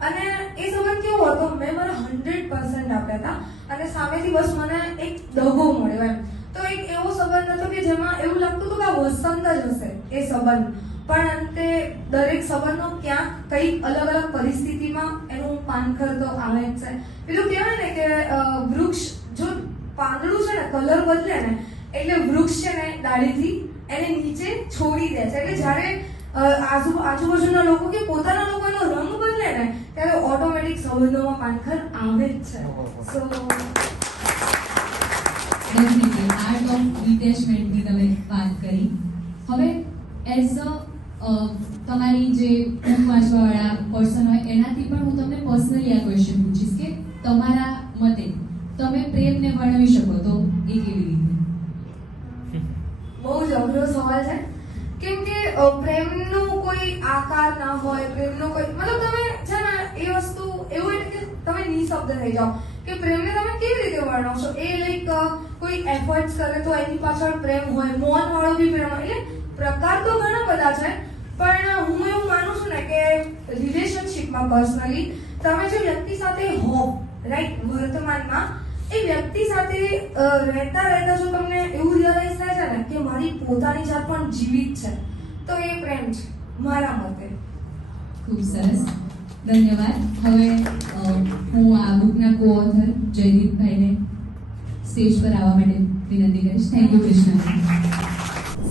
અને એ સંબંધ કેવો હતો, મેં મારા 100% આપ્યા હતા અને સામેથી બસ મને એક દગો મળ્યો એમ. તો એક એવો સંબંધ હતો કે જેમાં એવું લાગતું હતું કે આ વસંત જ હશે એ સંબંધ, પણ અંતે દરેક સંબંધનો ક્યાંક કંઈક અલગ અલગ પરિસ્થિતિમાં એનું પાનખર તો આવે જ છે. પેલું કહેવાય ને કે વૃક્ષ જો પાંદડું છે ને કલર બદલે ને એટલે વૃક્ષ છે ને ડાળીથી એને નીચે છોડી દે છે, એટલે જ્યારે આજુબાજુના લોકો કે પોતાના લોકો એનો રંગ બદલે ને ત્યારે ઓટોમેટિક સંબંધોમાં પાનખર આવે જ છે. સો ડેફિનેટલી આર્ટ ઓફ ડિટેચમેન્ટની તમે વાત કરી. હવે એઝ અ તમારી જે બુક વાંચવાવાળા પર્સન હોય એનાથી પણ હું તમને પર્સનલી આ ક્વેશ્ચન પૂછીશ કે તમારા મતે તમે પ્રેમને વર્ણવી શકો તો એ કેવી રીતે? બહુ જ અઘરો સવાલ છે, કેમ કે પ્રેમનો કોઈ આકાર ના હોય, પ્રેમનો કોઈ મતલબ તમે છે ને એ વસ્તુ એવું એટલે કે તમે નિશબ્દ થઈ જાઓ કે પ્રેમને તમે કેવી રીતે વર્ણવશો. એ લાઈક કોઈ એફર્ટ્સ કરે તો એની પાછળ પ્રેમ હોય, મૌન વાળો બી પ્રેમ હોય, એટલે પ્રકાર તો ઘણા બધા છે, પણ હું એવું માનું છું ને કે રિલેશનશિપમાં પર્સનલી તમે જે વ્યક્તિ સાથે હો રાઈટ વર્તમાનમાં, એ વ્યક્તિ સાથે રહેતા રહેતા જો તમને એવું રિયલાઇઝ થાય છે ને કે મારી પોતાની જાત પણ જીવિત છે, તો એ પ્રેમ છે મારા મતે. ખૂબ સરસ, ધન્યવાદ. હવે હું આ બુકના કો ઓથર જયદીપભાઈને સ્ટેજ પર આવવા માટે વિનંતી કરીશ. Thank you Krishna.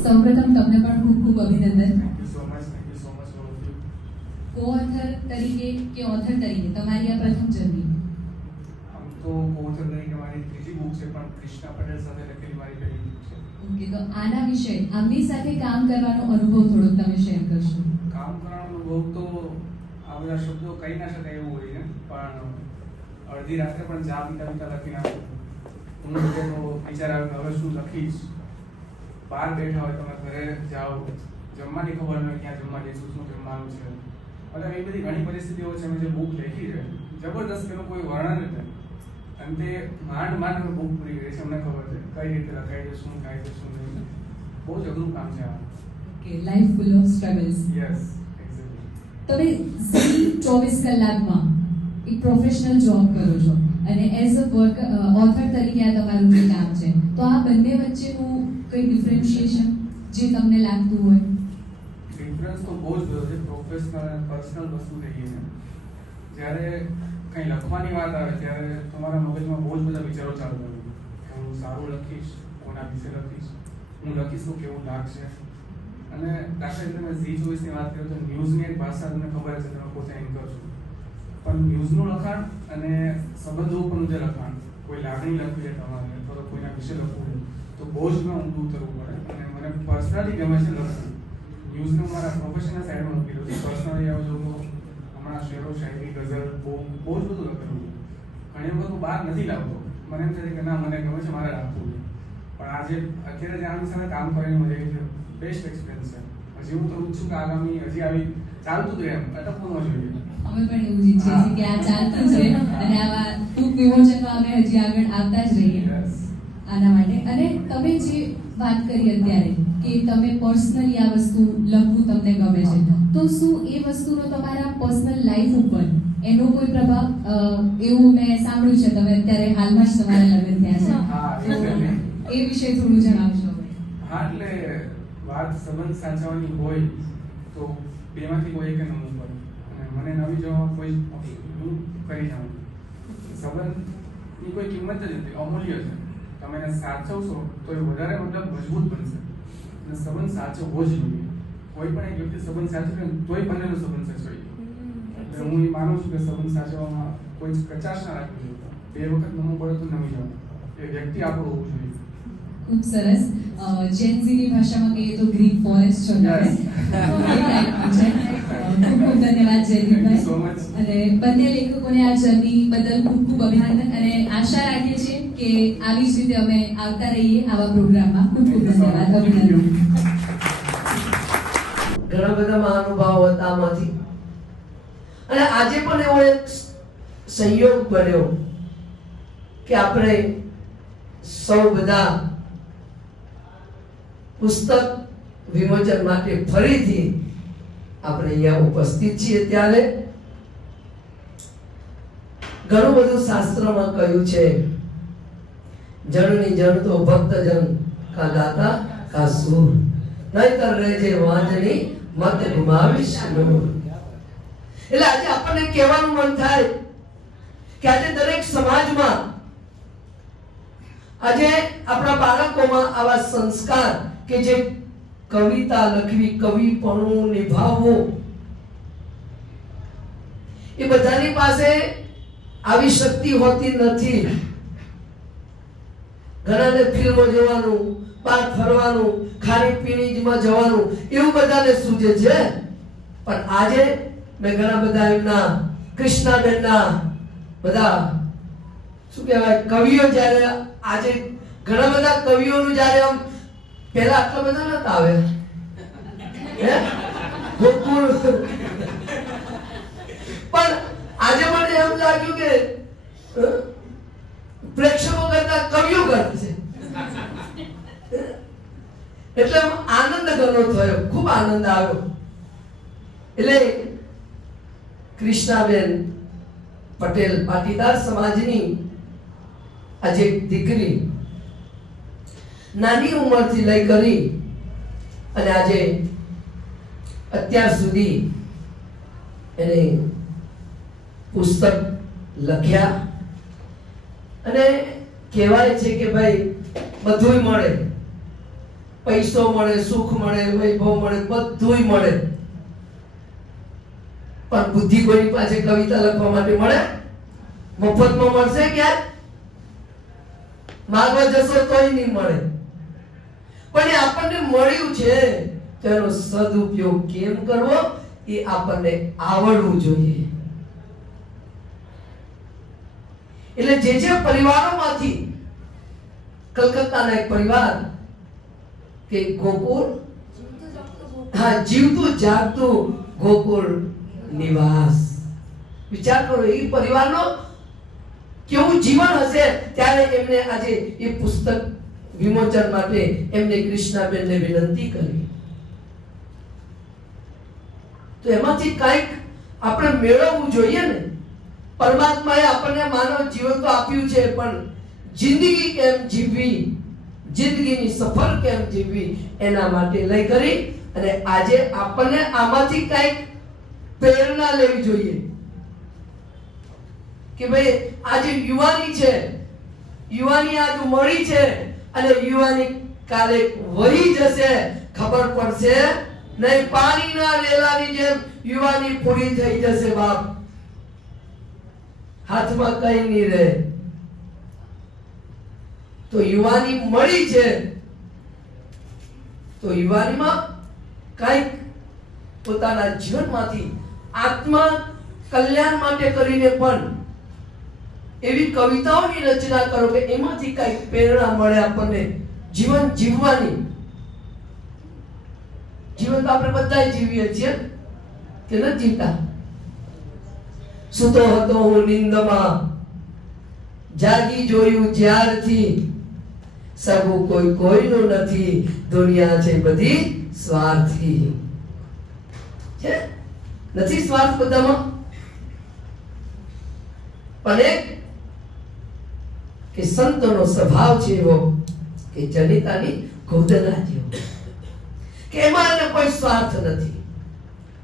સૌપ્રથમ તમને પણ ખૂબ ખૂબ અભિનંદન. કો ઓથર તરીકે કે ઓથર તરીકે તમારી આ પ્રથમ જર્ની? તો કોથર તરીકે મારી ત્રીજી બુક છે, પણ કૃષ્ણા પટેલ સાથે લખેલી મારી પહેલી બુક છે. ઓકે, તો આના વિશે આમની સાથે કામ કરવાનો અનુભવ થોડોક તમે શેર કરશો? કામ કરવાનો અનુભવ તો આ બધા શબ્દો કહી ના શકાય એવું હોય છે, પણ અડધી રાત્રે પણ ચા પીતા પીતા લખી નાખું. હું તો વિચાર આવ્યો કે હવે શું લખીશ. બહાર બેઠા હોય તમે ઘરે જાઓ, જમવાની ખબર ન હોય ક્યાં જમવા જઈશું, શું જમવાનું છે, મતલબ એ બધી ઘણી પરિસ્થિતિઓ છે. મેં જે બુક લખી છે જબરદસ્ત, એનું કોઈ વર્ણન નથી, અને તે માંડ બુક પૂરી કરી છે. અમને ખબર છે કઈ રીતે લખાય છે, શું થાય છે, શું નહીં. બહુ જ અઘરું કામ છે આ. Okay, life full of struggles. Yes, exactly. તમે 24 કલાકમાં એક પ્રોફેશનલ જોબ કરો છો અને એઝ અ વર્ક ઓથર તરીકે આ તમારું જે કામ છે, તો આ બંને વચ્ચેનું કોઈ ડિફરન્શિએશન જે તમને લાગતું હોય? ડિફરન્સ તો બહુ જ બધો છે. પ્રોફેશનલ અને પર્સનલ વસ્તુ થઈ ગઈ છે. જ્યારે કંઈ લખવાની વાત આવે ત્યારે તમારા મગજમાં બહુ જ બધા વિચારો ચાલુ કરે કે હું સારું લખીશ, કોના વિશે લખીશ, હું લખીશ તો કેવું લાગશે. અને દાખલા તરીકે તમે ઝી24ની વાત કરો તો ન્યૂઝની એક ભાષા તમને ખબર છે, તમે પોતે એન્કર છો, પણ ન્યૂઝનું લખાણ અને સંબંધો ઉપરનું જે લખાણ, કોઈ લાગણી લખવી છે તમારે અથવા તો કોઈના વિશે લખવું છે, તો બહુ જ ઊંડું ઉતરવું પડે. અને મને પર્સનલી ગમે છે લખવું. ન્યૂઝનું મારા પ્રોફેશનલ સાઈડમાં મૂકી દઉં છું. પર્સનલી આવું જો હમણાં શેરો, શાયરી, ગઝલ બહુ જ બધું લખેલું ઘણી વખત હું બહાર નથી લાવતો. મને એમ થાય કે ના, મને ગમે છે, મારે રાખવું છે. પણ આજે અત્યારે જે આની સાથે કામ કરીને મને એક બેસ્ટ એક્સપિરિયન્સ છે. હજી હું તો ઈચ્છું કે આગામી હજી આવી ચાલતું જ રહે, અટકવું ન જોઈએ. અમે પણ એવું જ ઈચ્છીએ છીએ કે આ ચાલતું જ રહે અને આવા ટૂંક વિમોચનમાં અમે હજી આગળ આવતા જ રહીએ આના માટે. અને તમે જે વાત કરી અત્યારે કે તમે પર્સનલી આ વસ્તુ લખવું તમને ગમે છે, તો શું એ વસ્તુનો તમારા પર્સનલ લાઈફ ઉપર એનો કોઈ પ્રભાવ? એવું મેં સાંભળ્યું છે તમે અત્યારે હાલમાં જ તમારા લગ્ન થયા છે, તો એ વિશે થોડું જણાવશો? હા, એટલે વાત સંબંધ સાચવવાની હોય તો બેમાંથી કોઈ એક નવું પડે. અને મને નવી જો કોઈ હું કરી જાઉં, સંબંધની કોઈ કિંમત જ નથી, અમૂલ્ય છે. તમે એને સાચવશો તો એ વધારે મતલબ મજબૂત બનશે. અને સંબંધ સાચવવો જ જોઈએ. કોઈ પણ એક વ્યક્તિ સંબંધ સાચવે તોય બંનેનો સંબંધ સચવાય. એટલે હું એ માનું છું કે સંબંધ સાચવવામાં કોઈ જ કચાશ ના રાખવી જોઈએ. બે વખત નમવું પડે તો નમી જવાનું. એ વ્યક્તિ આપણું હોવું જોઈએ. ખૂબ સરસ. જેનઝીની ભાષામાં કહીએ તો ગ્રીન ફોરેસ્ટ છો તમે. ખૂબ ખૂબ ધન્યવાદ જયદીપભાઈ. અને બંને લેખકોને આ જર્ની બદલ ખૂબ ખૂબ અભિનંદન અને આશા રાખીએ છીએ કે આવી જ રીતે અમે આવતા રહીએ આવા પ્રોગ્રામમાં. ખૂબ ખૂબ ધન્યવાદ, અભિનંદન. ઘણા બધા મહાનુભાવો હતા આમાંથી, અને આજે પણ એવો એક સંયોગ બન્યો કે આપણે સૌ બધા પુસ્તક વિમોચન માટે ફરીથી આપણે અહીંયા ઉપસ્થિત છીએ. ત્યારે ઘણું બધું શાસ્ત્રમાં કહ્યું છે, જણની જણ તો ભક્તજન કા દાતા કા સૂર, નહીતર રહેજે વાંજણી મત ગુમાવીશ નૂર. એટલે આજે આપણને કહેવાનું મન થાય કે આજે દરેક સમાજમાં, આજે આપણા બાળકોમાં આવા સંસ્કાર કે જે કવિતા લખવી, કવિપણું નિભાવવું, એ બધાની પાસે આવી શક્તિ હોતી નથી. ઘણાને ફિલ્મો જોવાનું, બહાર ફરવાનું, ખાણીપીણીમાં જવાનું, એવું બધાને સૂઝે છે. પણ આજે મેં ઘણા બધા એમના કૃષ્ણાબેનના બધા શું કહેવાય કવિઓ, જ્યારે આજે ઘણા બધા કવિઓનું જ્યારે આમ પહેલા આટલા બધા નતા આવ્યા, ગોકુળ, પણ આજે મને એમ લાગ્યું કે પ્રેક્ષકો કરતા કવિઓ કરે છે. એટલે આનંદ ઘણો થયો, ખૂબ આનંદ આવ્યો. એટલે કૃષ્ણાબેન પટેલ પાટીદાર સમાજની આજે દીકરી નાની ઉંમરથી લઈ કરી અને આજે અત્યાર સુધી એને પુસ્તક લખ્યા. અને કહેવાય છે કે ભાઈ બધુંય મળે, પૈસો મળે, સુખ મળે, વૈભવ મળે, બધુંય મળે, પણ બુદ્ધિ કોઈની પાસે કવિતા લખવા માટે મળે? મફતમાં મળશે ક્યાં? માગવા જશો તોય નહીં મળે. પણ એ આપણને મળ્યું છે તો એનો સદુપયોગ કેમ કરવો એ આપણને આવડવું જોઈએ. એટલે જે પરિવારોમાંથી કલકત્તાના એક પરિવાર કે ગોકુળ, હા, જીવતું જાગતું ગોકુળ નિવાસ, વિચાર કરો એ પરિવારનો કેવું જીવન હશે. ત્યારે એમને આજે એ પુસ્તક વિમોચન માટે એમને કૃષ્ણાબેનને વિનંતી કરી. તો એમાંથી કંઈક આપણે મેળવવું જોઈએ ને. પરમાત્માએ આપણને માનવ જીવન તો આપ્યું છે, પણ જિંદગી કેમ જીવવી, જિંદગીની સફર કેમ જીવવી, એના માટે લઈ કરી અને આજે આપણને આમાંથી કંઈક પ્રેરણા લેવી જોઈએ કે ભાઈ આજે યુવાની છે, યુવાની આજ મળી છે અને યુવાની કાલે વહી જશે, ખબર પડશે નહીં. પાણીના રેલાની જેમ યુવાની પૂરી થઈ જશે બાપ, હાથમાં કઈ નહીં રહે. તો યુવાની મળી છે તો યુવાનીમાં કંઈક પોતાના જીવનમાંથી આત્મા કલ્યાણ માટે કરીને પણ એવી કવિતાઓની રચના કરો કે એમાંથી કઈક પ્રેરણા મળે આપણને જીવન જીવવાની. જીવન તો આપણે બધા જીવીએ છીએ કે નથી જીવતા? સુતો હતો હું નિંદમાં, જાગી જોયું જ્યારથી, સગું કોઈ કોઈનું નથી, દુનિયા છે બધી સ્વાર્થી. છે નથી સ્વાર્થ બધામાં? પણ એક કે સંતોનો સ્વભાવ છે એવો કે જનિતાની ગોદના જેવો કે એમાં એને કોઈ સ્વાર્થ નથી,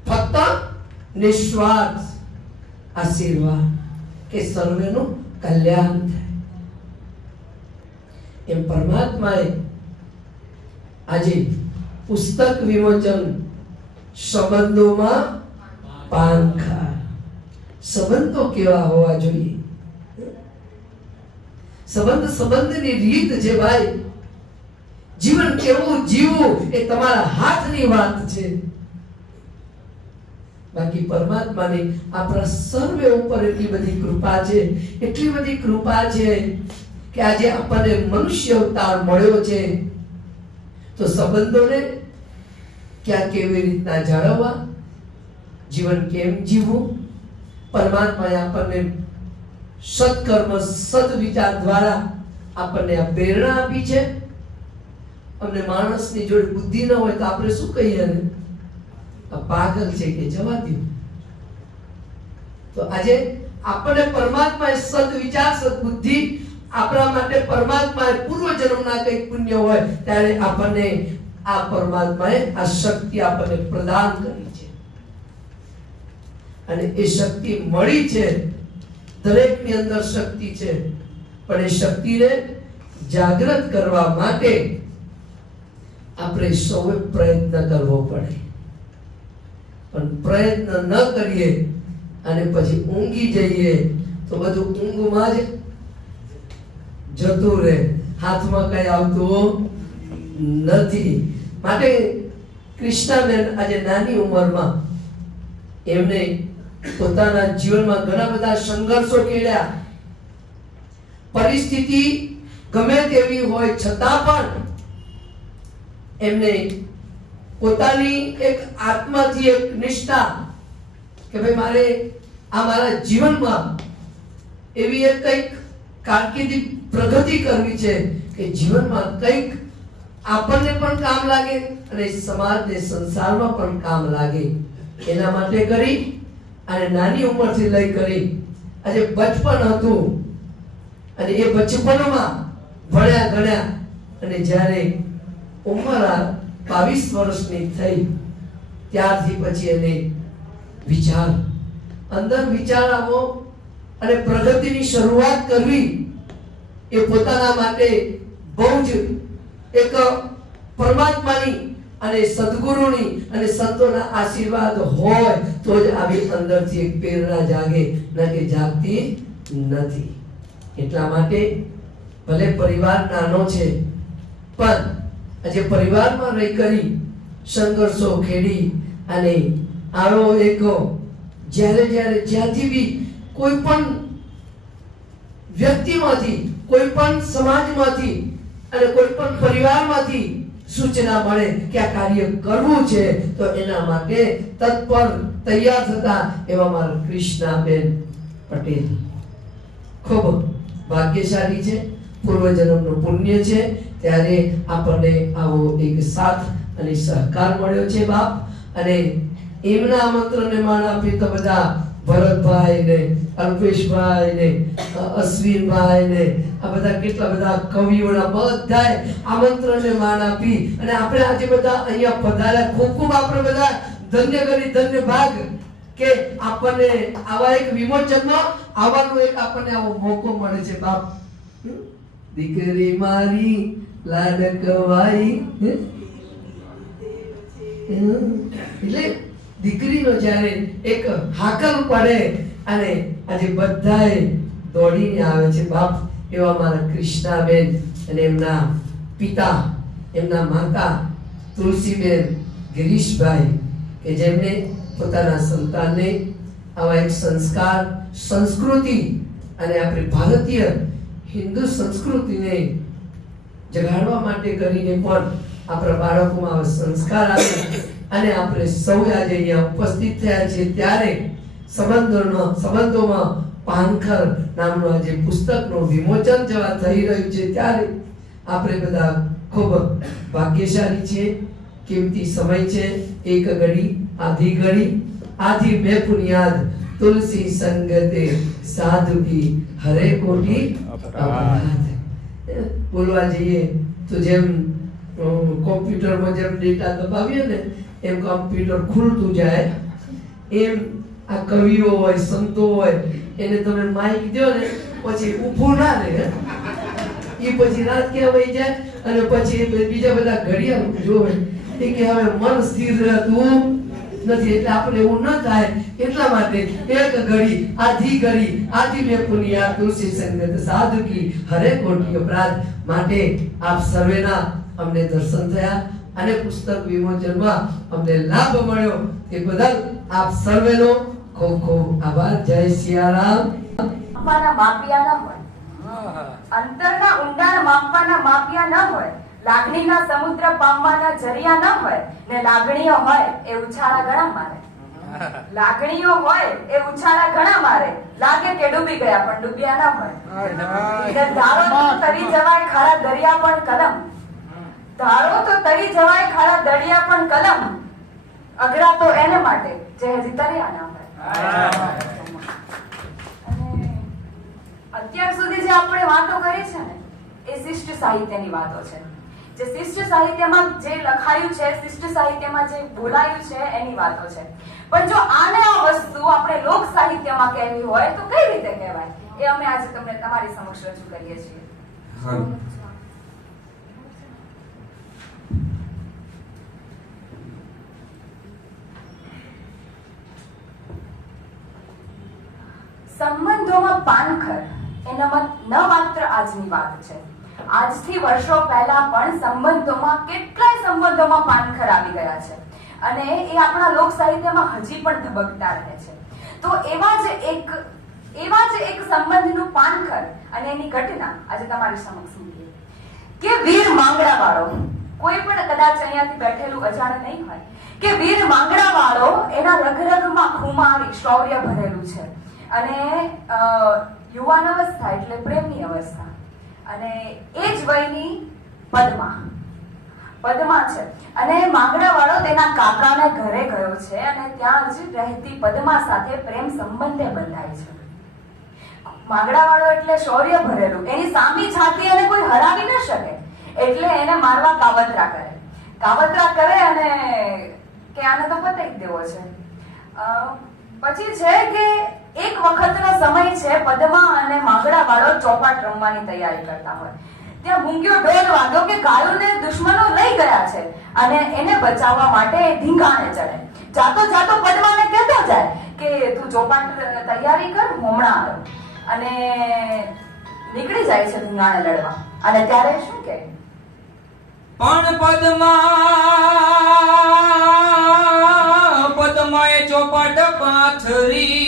ફક્ત નિસ્વાર્થ આશીર્વાદ કે સર્વેનું કલ્યાણ થાય. એમ પરમાત્માએ આજે પુસ્તક વિમોચન સંબંધોમાં પાંખા. સંબંધો કેવા હોવા જોઈએ? સંબંધની રીત છે ભાઈ. જીવન કેવું જીવવું એ તમારા હાથની વાત છે. બાકી પરમાત્માની આપણા સર્વે ઉપર એટલી બધી કૃપા છે, એટલી બધી કૃપા છે કે આજે આપણને મનુષ્ય અવતાર મળ્યો છે. તો સંબંધોને ક્યાં કેવી રીતના જાળવવા, જીવન કેમ જીવવું, પરમાત્માએ આપણને સત્કર્મ સદવિચાર દ્વારા આપણને આ પ્રેરણા આપી છે. અમને માણસની જોડે બુદ્ધિ ન હોય તો આપણે શું કહીએ ને, આ પાગલ છે કે જવા દો. તો આજે આપણને પરમાત્માએ સદવિચાર સદબુદ્ધિ આપણા માટે પરમાત્માએ પૂર્વ જન્મના કંઈક પુણ્ય હોય ત્યારે આપણને આ પરમાત્માએ આ શક્તિ આપણને પ્રદાન કરી છે. અને એ શક્તિ મળી છે, દરેકની અંદર શક્તિ છે, પણ એ શક્તિને જાગૃત કરવા માટે આપણે સૌએ પ્રયત્ન કરવો પડે. પણ પ્રયત્ન ન કરીએ અને પછી ઊંઘી જઈએ તો બધું ઊંઘમાં જ જતું રહે, હાથમાં કઈ આવતું નથી. માટે કૃષ્ણાબેન આજે નાની ઉંમરમાં એમને પોતાના જીવનમાં ઘણા બધા સંઘર્ષો કેળ્યા. પરિસ્થિતિ ગમે તેવી હોય છતાં પણ એમને પોતાની એક આત્માથી એક નિષ્ઠા કે ભાઈ મારે આ મારા જીવનમાં એવી એક કંઈક કારકિર્દી પ્રગતિ કરવી છે કે જીવનમાં કંઈક આપણને પણ કામ લાગે અને સમાજને સંસારમાં પણ કામ લાગે. એના માટે કરી અને નાની ઉંમરથી લઈ કરી આજે બચપન હતું અને એ બચપનમાં ભણ્યા ગણ્યા અને જ્યારે ઉંમર 22 વર્ષની થઈ ત્યારથી પછી એને વિચાર અંદર વિચાર આવો અને પ્રગતિની શરૂઆત કરવી એ પોતાના માટે બહુ જ એક પરમાત્માની અને સદગુરુની અને સંતોના આશીર્વાદ હોય તો જ આવી અંદરથી એક પ્રેરણા જાગે, ન કે જાગતી નથી. એટલા માટે ભલે પરિવાર નાનો છે પણ આજે પરિવારમાં રહી કરી સંઘર્ષો ખેડી અને આવો એક જ્યાંથી બી કોઈ પણ વ્યક્તિમાંથી, કોઈ પણ સમાજમાંથી અને કોઈ પણ પરિવારમાંથી સૂચના મળે કે આ કાર્ય કરવું છે તો એના માટે તત્પર તૈયાર થતા એવા મારા કૃષ્ણાબેન પટેલ ખૂબ ભાગ્યશાળી છે. પૂર્વજન્મનું પુણ્ય છે ત્યારે આપણને આવો એક સાથ અને સહકાર મળ્યો છે બાપ. અને એમના આમંત્રણને માન આપી તો બધા ભરતભાઈ ને અલ્પેશભાઈ ને અશ્વિનભાઈ ને આ બધા કેટલા બધા કવિઓના બધાય આમંત્રણને માન આપી અને આપણે આજે બધા અહીંયા પધાર્યા. ખૂબ ખૂબ આપણે બધા ધન્ય કરી ધન્ય ભાગ કે આપણને આવા એક વિમોચનમાં આવવાનો એક આપણને આવો મોકો મળે છે બાપ. દીકરી મારી લાડકવાઈ એટલે દીકરીનો જ્યારે એક હાકલ પડે અને આજે બધાએ દોડીને આવે છે બાપ. એવા મારા કૃષ્ણાબેન અને એમના પિતા, એમના માતા તુલસીબેન ગિરીશભાઈ કે જેમને પોતાના સંતાનને આવા એક સંસ્કાર સંસ્કૃતિ અને આપણી ભારતીય હિન્દુ સંસ્કૃતિને જગાડવા માટે કરીને પણ આપણા બાળકોમાં સંસ્કાર આપે અને આપણે સૌ આજે અહીંયા ઉપસ્થિત થયા છીએ ત્યારે સંબંધોમાં પાનખર નામનું આજે પુસ્તકનું વિમોચન જેવા થઈ રહ્યું છે ત્યારે આપણે બધા ખૂબ ભાગ્યશાળી છીએ. કિંમતી સમય છે. એક ઘડી આધી મેં પુનિયાદ તુલસી સંગતે સાધુ કી હરે કોટી અપરાધ. બોલવા જઈએ તો જેમ કોમ્પ્યુટરમાં જેમ ડેટા દબાવીએ ને એમ કોમ્પ્યુટર ખુલતું જાય એમ આ કવિઓ હોય સંતો હોય એને તમે માઇક દો ને પછી ઊભું ના રહે એ પછી રાત ક્યાં વહી જાય અને પછી બીજા બધા ઘડિયાળ જોવે એ કે હવે મન સ્થિર રહેતું નથી એટલે આપણે એવું ન થાય એટલા માટે એક ઘડી આધી મેં પુનિયા તુલસી સંગત સાધુ કી હરે કોટી અપરાધ માટે આપ સર્વેના અમને દર્શન થયા અને પુસ્તક વિમોચનમાં અમને લાભ મળ્યો એ બદલ આપ સર્વેનો ખૂબ ખૂબ આભાર. જય સિયારામ. માપિયા ન હોય, અંતરના ઊંડાણ માપવાના માપિયા ન હોય, લાગણીના સમુદ્ર પામવાના જરિયા ન હોય ને લાગણીઓ હોય એ ઉછાળા ઘણા મારે. લાગણીઓ હોય એ ઉછાળા ઘણા મારે, લાગે કે ડૂબી ગયા પણ ડૂબ્યા ન હોય. ધારો તો તરી જવાય ખારા દરિયા પણ કલમ, ધારો તો તરી જવાય ખારા દરિયા પણ કલમ, અઘરા તો એને માટે જે હજી તર્યા ના હોય. અત્યાર સુધી જે આપણે વાતો કરી છે ને એ શિષ્ટ સાહિત્યની વાતો છે. જે શિષ્ટ સાહિત્યમાં જે લખાયું છે, શિષ્ટ સાહિત્યમાં જે બોલાયું છે એની વાતો છે. પણ જો આને આ વસ્તુ આપણે લોક સાહિત્યમાં કહેવી હોય તો કઈ રીતે કહેવાય એ અમે આજે તમને તમારી સમક્ષ રજૂ કરીએ છીએ. સંબંધોમાં પાનખર એ ન માત્ર આજની વાત છે. આજથી વર્ષો પહેલા પણ સંબંધોમાં કેટલાય સંબંધોમાં પાનખર આવી ગયા છે અને એ આપણા લોક સાહિત્યમાં હજી પણ ધબકતા રહે છે. તો એવા જ એક સંબંધનું પાનખર અને એની ઘટના આજે તમારી સમક્ષ મૂકીએ કે વીર માંગડા વાળો. કોઈ પણ કદાચ અહીંયાથી બેઠેલું અજાણ નહીં હોય કે વીર માંગડા વાળો એના રગરગમાં ખુમારી શૌર્ય ભરેલું છે અને યુવાન અવસ્થા એટલે પ્રેમની અવસ્થા અને એ જ વયની પદ્મા છે અને માંગડા વાળો તેના કાકાના ઘરે ગયો છે અને ત્યાં જ રહેતી પદ્મા સાથે પ્રેમ સંબંધે બંધાય છે. માંગડા વાળો એટલે શૌર્ય ભરેલું, એની સામી છાતી એને કોઈ હરાવી ન શકે એટલે એને મારવા કાવતરા કરે અને કે આને તો પતાઈ જ દેવો છે. પછી છે કે એક વખતનો સમય છે, પદ્મા અને માંગડા વાળો ચોપાટ રમવાની તૈયારી કરતા હોય. ત્યાં મૂંગ્યો ઢોલ વાગ્યો કે ગાયોને દુશ્મનો લઈ ગયા છે અને એને બચાવવા માટે ધીંગાણે ચડે. જાતો પદ્માને કહેતો જાય કે તું ચોપાટ તૈયારી કર, હમણાં આવ્યો અને નીકળી જાય છે ધીંગાણે લડવા. અને ત્યારે શું કે પણ પદ્માએ ચોપાટ પાથરી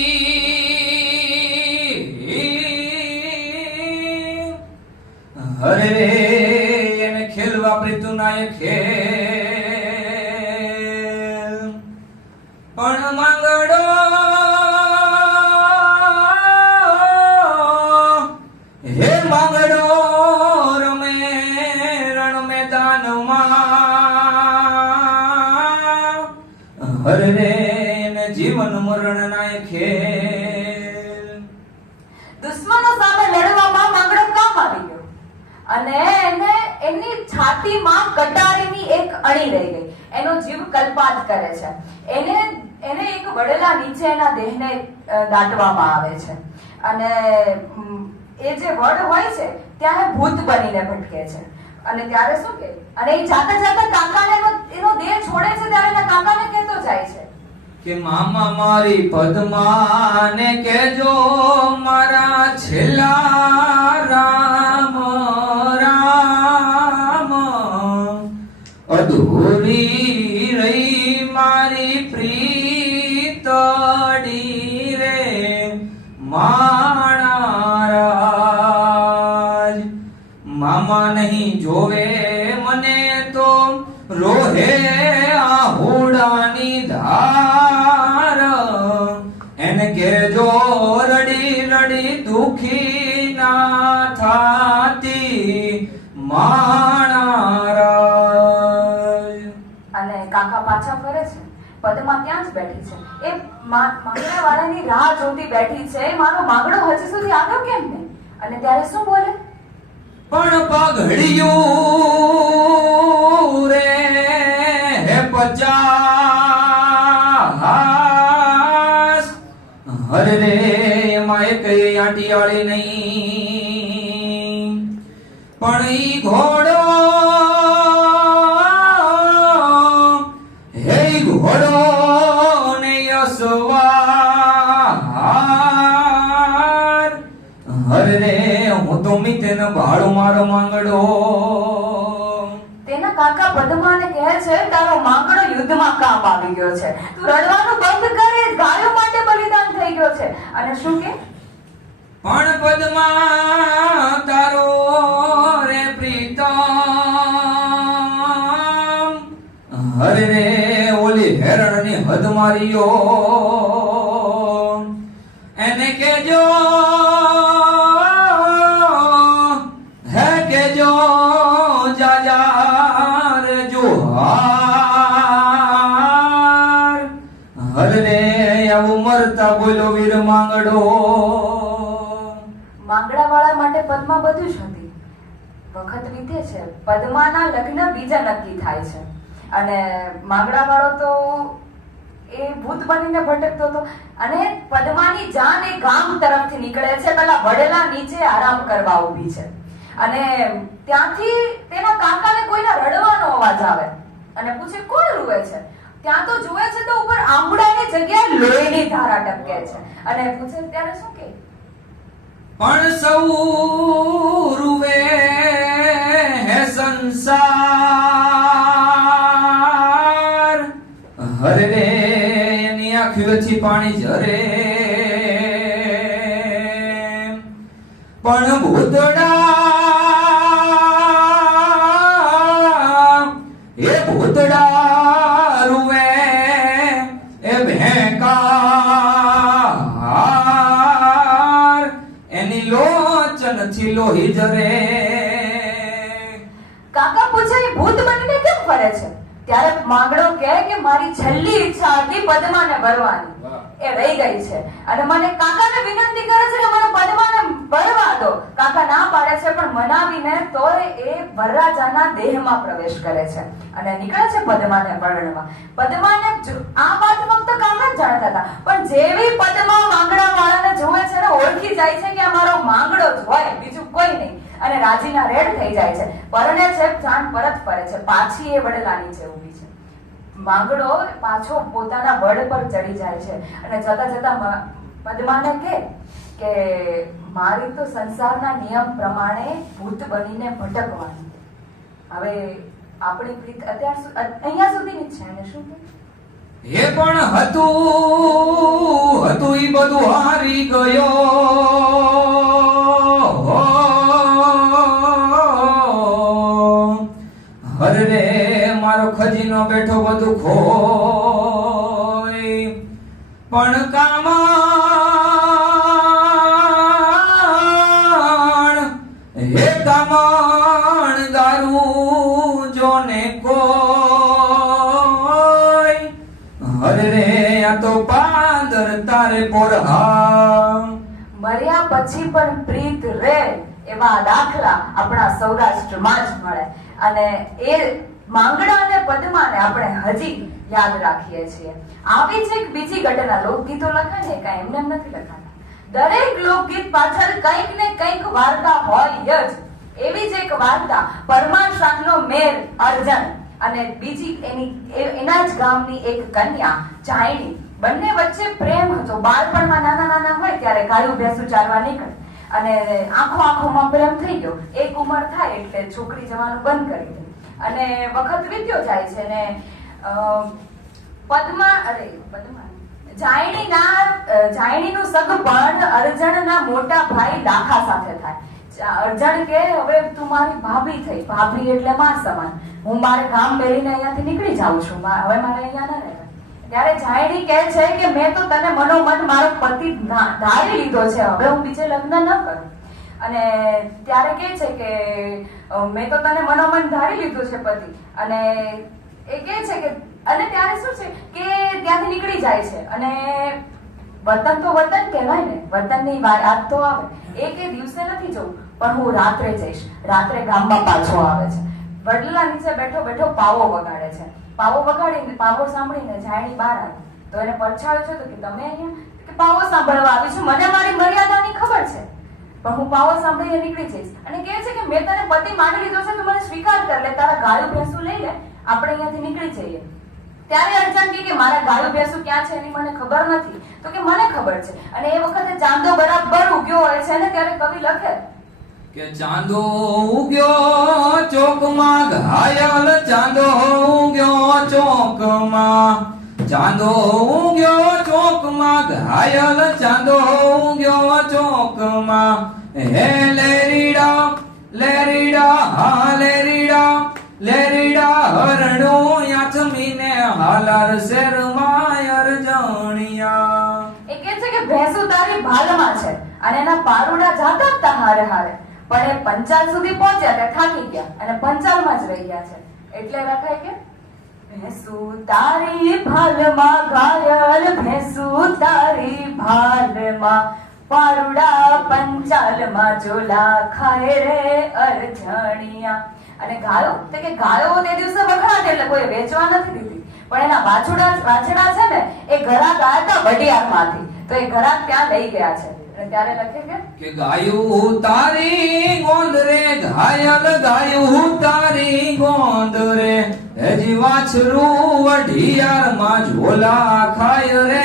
હરે એને ખેલ વાપરી તું નાય ખેલ. પણ માંગડો હે માંગડો રમે રણ મેદાનમાં હરે એને જીવન મરણ નાય ખેલ. દુશ્મનો સામે લડવામાં માંગડો કામ આવી ગયો અને એની છાતીમાં કટારીની એક અણી રહી ગઈ. એનો જીવ કલ્પાત કરે છે. એને એક વડલા નીચે એના દેહને દાટવામાં આવે છે અને એ જે વડ હોય છે ત્યાં એ ભૂત બનીને ભટકે છે. અને ત્યારે શું કે અને એ જાતા કાકાને એનો દેહ છોડે છે ત્યારે એના કાકાને કહેતો જાય છે કે મામા મારી પદ્માને કહેજો મારા છેલ્લા રામ અધૂરી રહી મારી પ્રીતડી રે માણા નહીં જોવે મને તો રોહે આહુડાની ધાર એને કેજો રડી રડી દુખી ના થાતી માણારાય. અને કાકા પાછા ફરે છે. પદ્મા ત્યાં જ બેઠી છે. એ માંગણા વાળાની રાહ જોતી બેઠી છે. મારો માંગડો હજી સુધી આવ્યો કેમ નહીં? અને ત્યારે શું બોલે? પણ પગડિયું રે હે 50 હરે રે એમાં એક આંટીયાળી નહીં. પણ ઈ ઘોડો હે ઈ ઘોડો ને યસવાર હરે રે હું તો મિતેન ભાડો મારો માંગડો. તેના કાકા પદ્માને કહે છે તારો માંગડો યુદ્ધમાં કામ આવી ગયો છે. તું રડવાનું બંધ કરે. ગાયો માટે બલિદાન થઈ ગયો છે. અને શું કે? પણ પદ્મા તારો રે પ્રીતમ હરે રે ઓલી હેરણની હદ માર્યો. એને કેજો હે કેજો જાજા રે જોહાર હરે રે આવું મરતા બોલો વીર માંગડો. માંગડા વાળા માટે પદ્મા બધું જ હતી. વખત વીતે છે. પદ્માના લગ્ન બીજા નક્કી થાય છે. અને માંગડા વાળો તો એ ભૂત બનીને ભટકતો હતો. અને પદ્માની જાન એ ગામ તરફથી નીકળે છે. પેલા વડેલા નીચે આરામ કરવા ઊભી છે. અને ત્યાંથી તેના કાકાને કોઈના રડવાનો અવાજ આવે અને પૂછે કોણ રૂવે છે? ત્યાં તો જુએ છે તો ઉપર આંબળાની જગ્યાએ લોહીની ધારા ટપકે છે. અને પૂછે ત્યારે શું કે? પણ સૌ રૂવે હે સંસાર હરે રે એની આંખોથી પાણી ઝરે. પણ ભૂતડા એ ભૂતડા રૂવે એ ભેંકાર એની લોચન થી લોહી જરે. કાકા પૂછે એ ભૂત બનીને કેમ ફરે છે? ત્યારે માંગડો કહે કે મારી છેલ્લી ઈચ્છા હતી પદ્માને ભરવાની. એ રહી ગઈ છે. અને મને કાકાને વિનંતી કરે છે કે મને પદ્માને ભરવા દો. કાકા ના પાડે છે પણ મનાવીને તોય એ વરરાજાના દેહમાં પ્રવેશ કરે છે અને નીકળે છે પદ્માને પરણવા. પદ્માને આ વાત ફક્ત કાકા જ જાણતા હતા. પણ જેવી પદ્મા માંગડા વાળાને જોવે છે ને ઓળખી જાય છે કે આ મારો માંગડો જ હોય, બીજું કોઈ નહીં. અને રાજીના રેડ થઈ જાય છે. પરણે છે, જાન પરત ફરે છે. પાછી એ વડેલા નીચે ઊભી છે. માંગડો પાછો પોતાના વડ પર ચડી જાય છે અને જતા જતા પદ્માને કે મારી તો સંસારના નિયમ પ્રમાણે ભૂત બનીને ભટકવાનું. હવે આપણી પ્રીત અહીંયા સુધીની જ છે. અને શું કે એ પણ હતું ઈ બધું હારી ગયો. હરે રે મારો ખજીનો બેઠો બધું ખોય. પણ કામણ હે કામણ દારૂ જોને કોઈ. હરે રે આ તો પાંદર તારે પોરહા. મર્યા પછી પણ પ્રીત રે એવા દાખલા આપણા સૌરાષ્ટ્રમાં જ મળે. અને એ માંગડા અને પદ્માને આપણે હજી યાદ રાખીએ છીએ. આવી જ એક બીજી ઘટના. લોકગીતો લખાય ને કાંઈ એમને એમ નથી લખાતા. દરેક લોકગીત પાછળ કંઈક ને કંઈક વાર્તા હોય જ. એવી જ એક વાર્તા પરમાર શાહનો મેર અર્જન અને બીજી એના જ ગામની એક કન્યા જાયણી. બંને વચ્ચે પ્રેમ હતો. બાળપણમાં નાના નાના હોય ત્યારે ગાયું ભેંસું ચારવા નીકળે અને આંખોમાં પ્રેમ થઈ ગયો. એક ઉંમર થાય એટલે છોકરી જવાનું બંધ કરી દે અને વખત વીત્યો જાય છે. ને જાયણીનું સગપણ અર્જણના મોટા ભાઈ લાખા સાથે થાય. અર્જણ કે હવે તું મારી ભાભી થઈ, ભાભી એટલે માં સમાન, હું મારે કામ મેળીને અહીંયાથી નીકળી જાઉં છું, હવે મારે અહીંયા ના રહેવાય. ત્યારે જાયડી કહે છે કે મેં તો તને મનોમન મારો પતિ ધારી લીધો છે, હવે હું બીજે લગ્ન ન કરું. અને ત્યારે કહે છે કે મેં તો તને મનોમન ધારી લીધું છે પતિ, અને એ કહે છે કે અને ત્યારે શું છે કે ત્યાંથી નીકળી જાય છે. અને વતન તો વતન કહેવાય ને, વતનની વાત તો આવે. એ કે દિવસે નથી જવું પણ હું રાત્રે જઈશ. રાત્રે ગામમાં પાછો આવે છે, વડલા નીચે બેઠો બેઠો પાવો વગાડે છે. પાવો વગાડીને પાવો સાંભળીને જાયણી બહાર આવી તો એને પડછાડ્યો છે તો કે તમે અહીંયા કે પાવો સાંભળવા આવી છું, મને મારી મર્યાદાની ખબર છે પણ હું પાવો સાંભળીને નીકળી જઈશ. અને કહે છે કે મેં તને પતિ માની લીધો છે તો મને સ્વીકાર કર લે, તારા ગાયું ભેંસું લઈ લે, આપણે અહીંયાથી નીકળી જઈએ. ત્યારે અર્જુન કે મારા ગાયું ભેંસું ક્યાં છે એની મને ખબર નથી, તો કે મને ખબર છે. અને એ વખતે ચાંદો બરાબર ઉગ્યો હોય છે ને ત્યારે કવિ લખે કે ચાંદો ઉગ્યો ચોકમાં ઘાયલ, ચાંદો ઉગ્યો ચોકમાં, ચાંદો ઉગ્યો ચોકમાં ઘાયલ, ચાંદો ઉગ્યો ચોકમાં. હે લેરીડા લેરીડા હા લેરીડા લેરીડા હરણો યાચમીને હાલાર શેરમાં અરજણિયા. એ કહે છે કે ભેંસુ તારી ભાલમાં છે અને એના પારુડા જાતા હતા હારે હારે, પણ એ પંચાલ સુધી પહોંચ્યા ત્યાં થાકી ગયા અને પંચાલમાં જ રહી ગયા છે. એટલે લખાય કે ભેંસુ તારી ભાલમાં ઘાયલ, ભેંસુ તારી ભાલમાં પારુડા પંચાલમાં જોલા ખાય રે અરજણિયા. અને ગાયો તો કે ગાયો તે દિવસે વખણાટ એટલે કોઈ વેચવા નથી દીધી, પણ એના વાછડા છે ને એ ઘરાક આવ્યા હતા વડિયારમાંથી, તો એ ઘરાક ત્યાં લઈ ગયા છે. અને ત્યારે લખે કે ગાયું તારી ગોંદરે ઘાયલ, ગાયું તારી ગોંદરે, હજી વાછરું વઢિયારમાં ઝોલા ખાય રે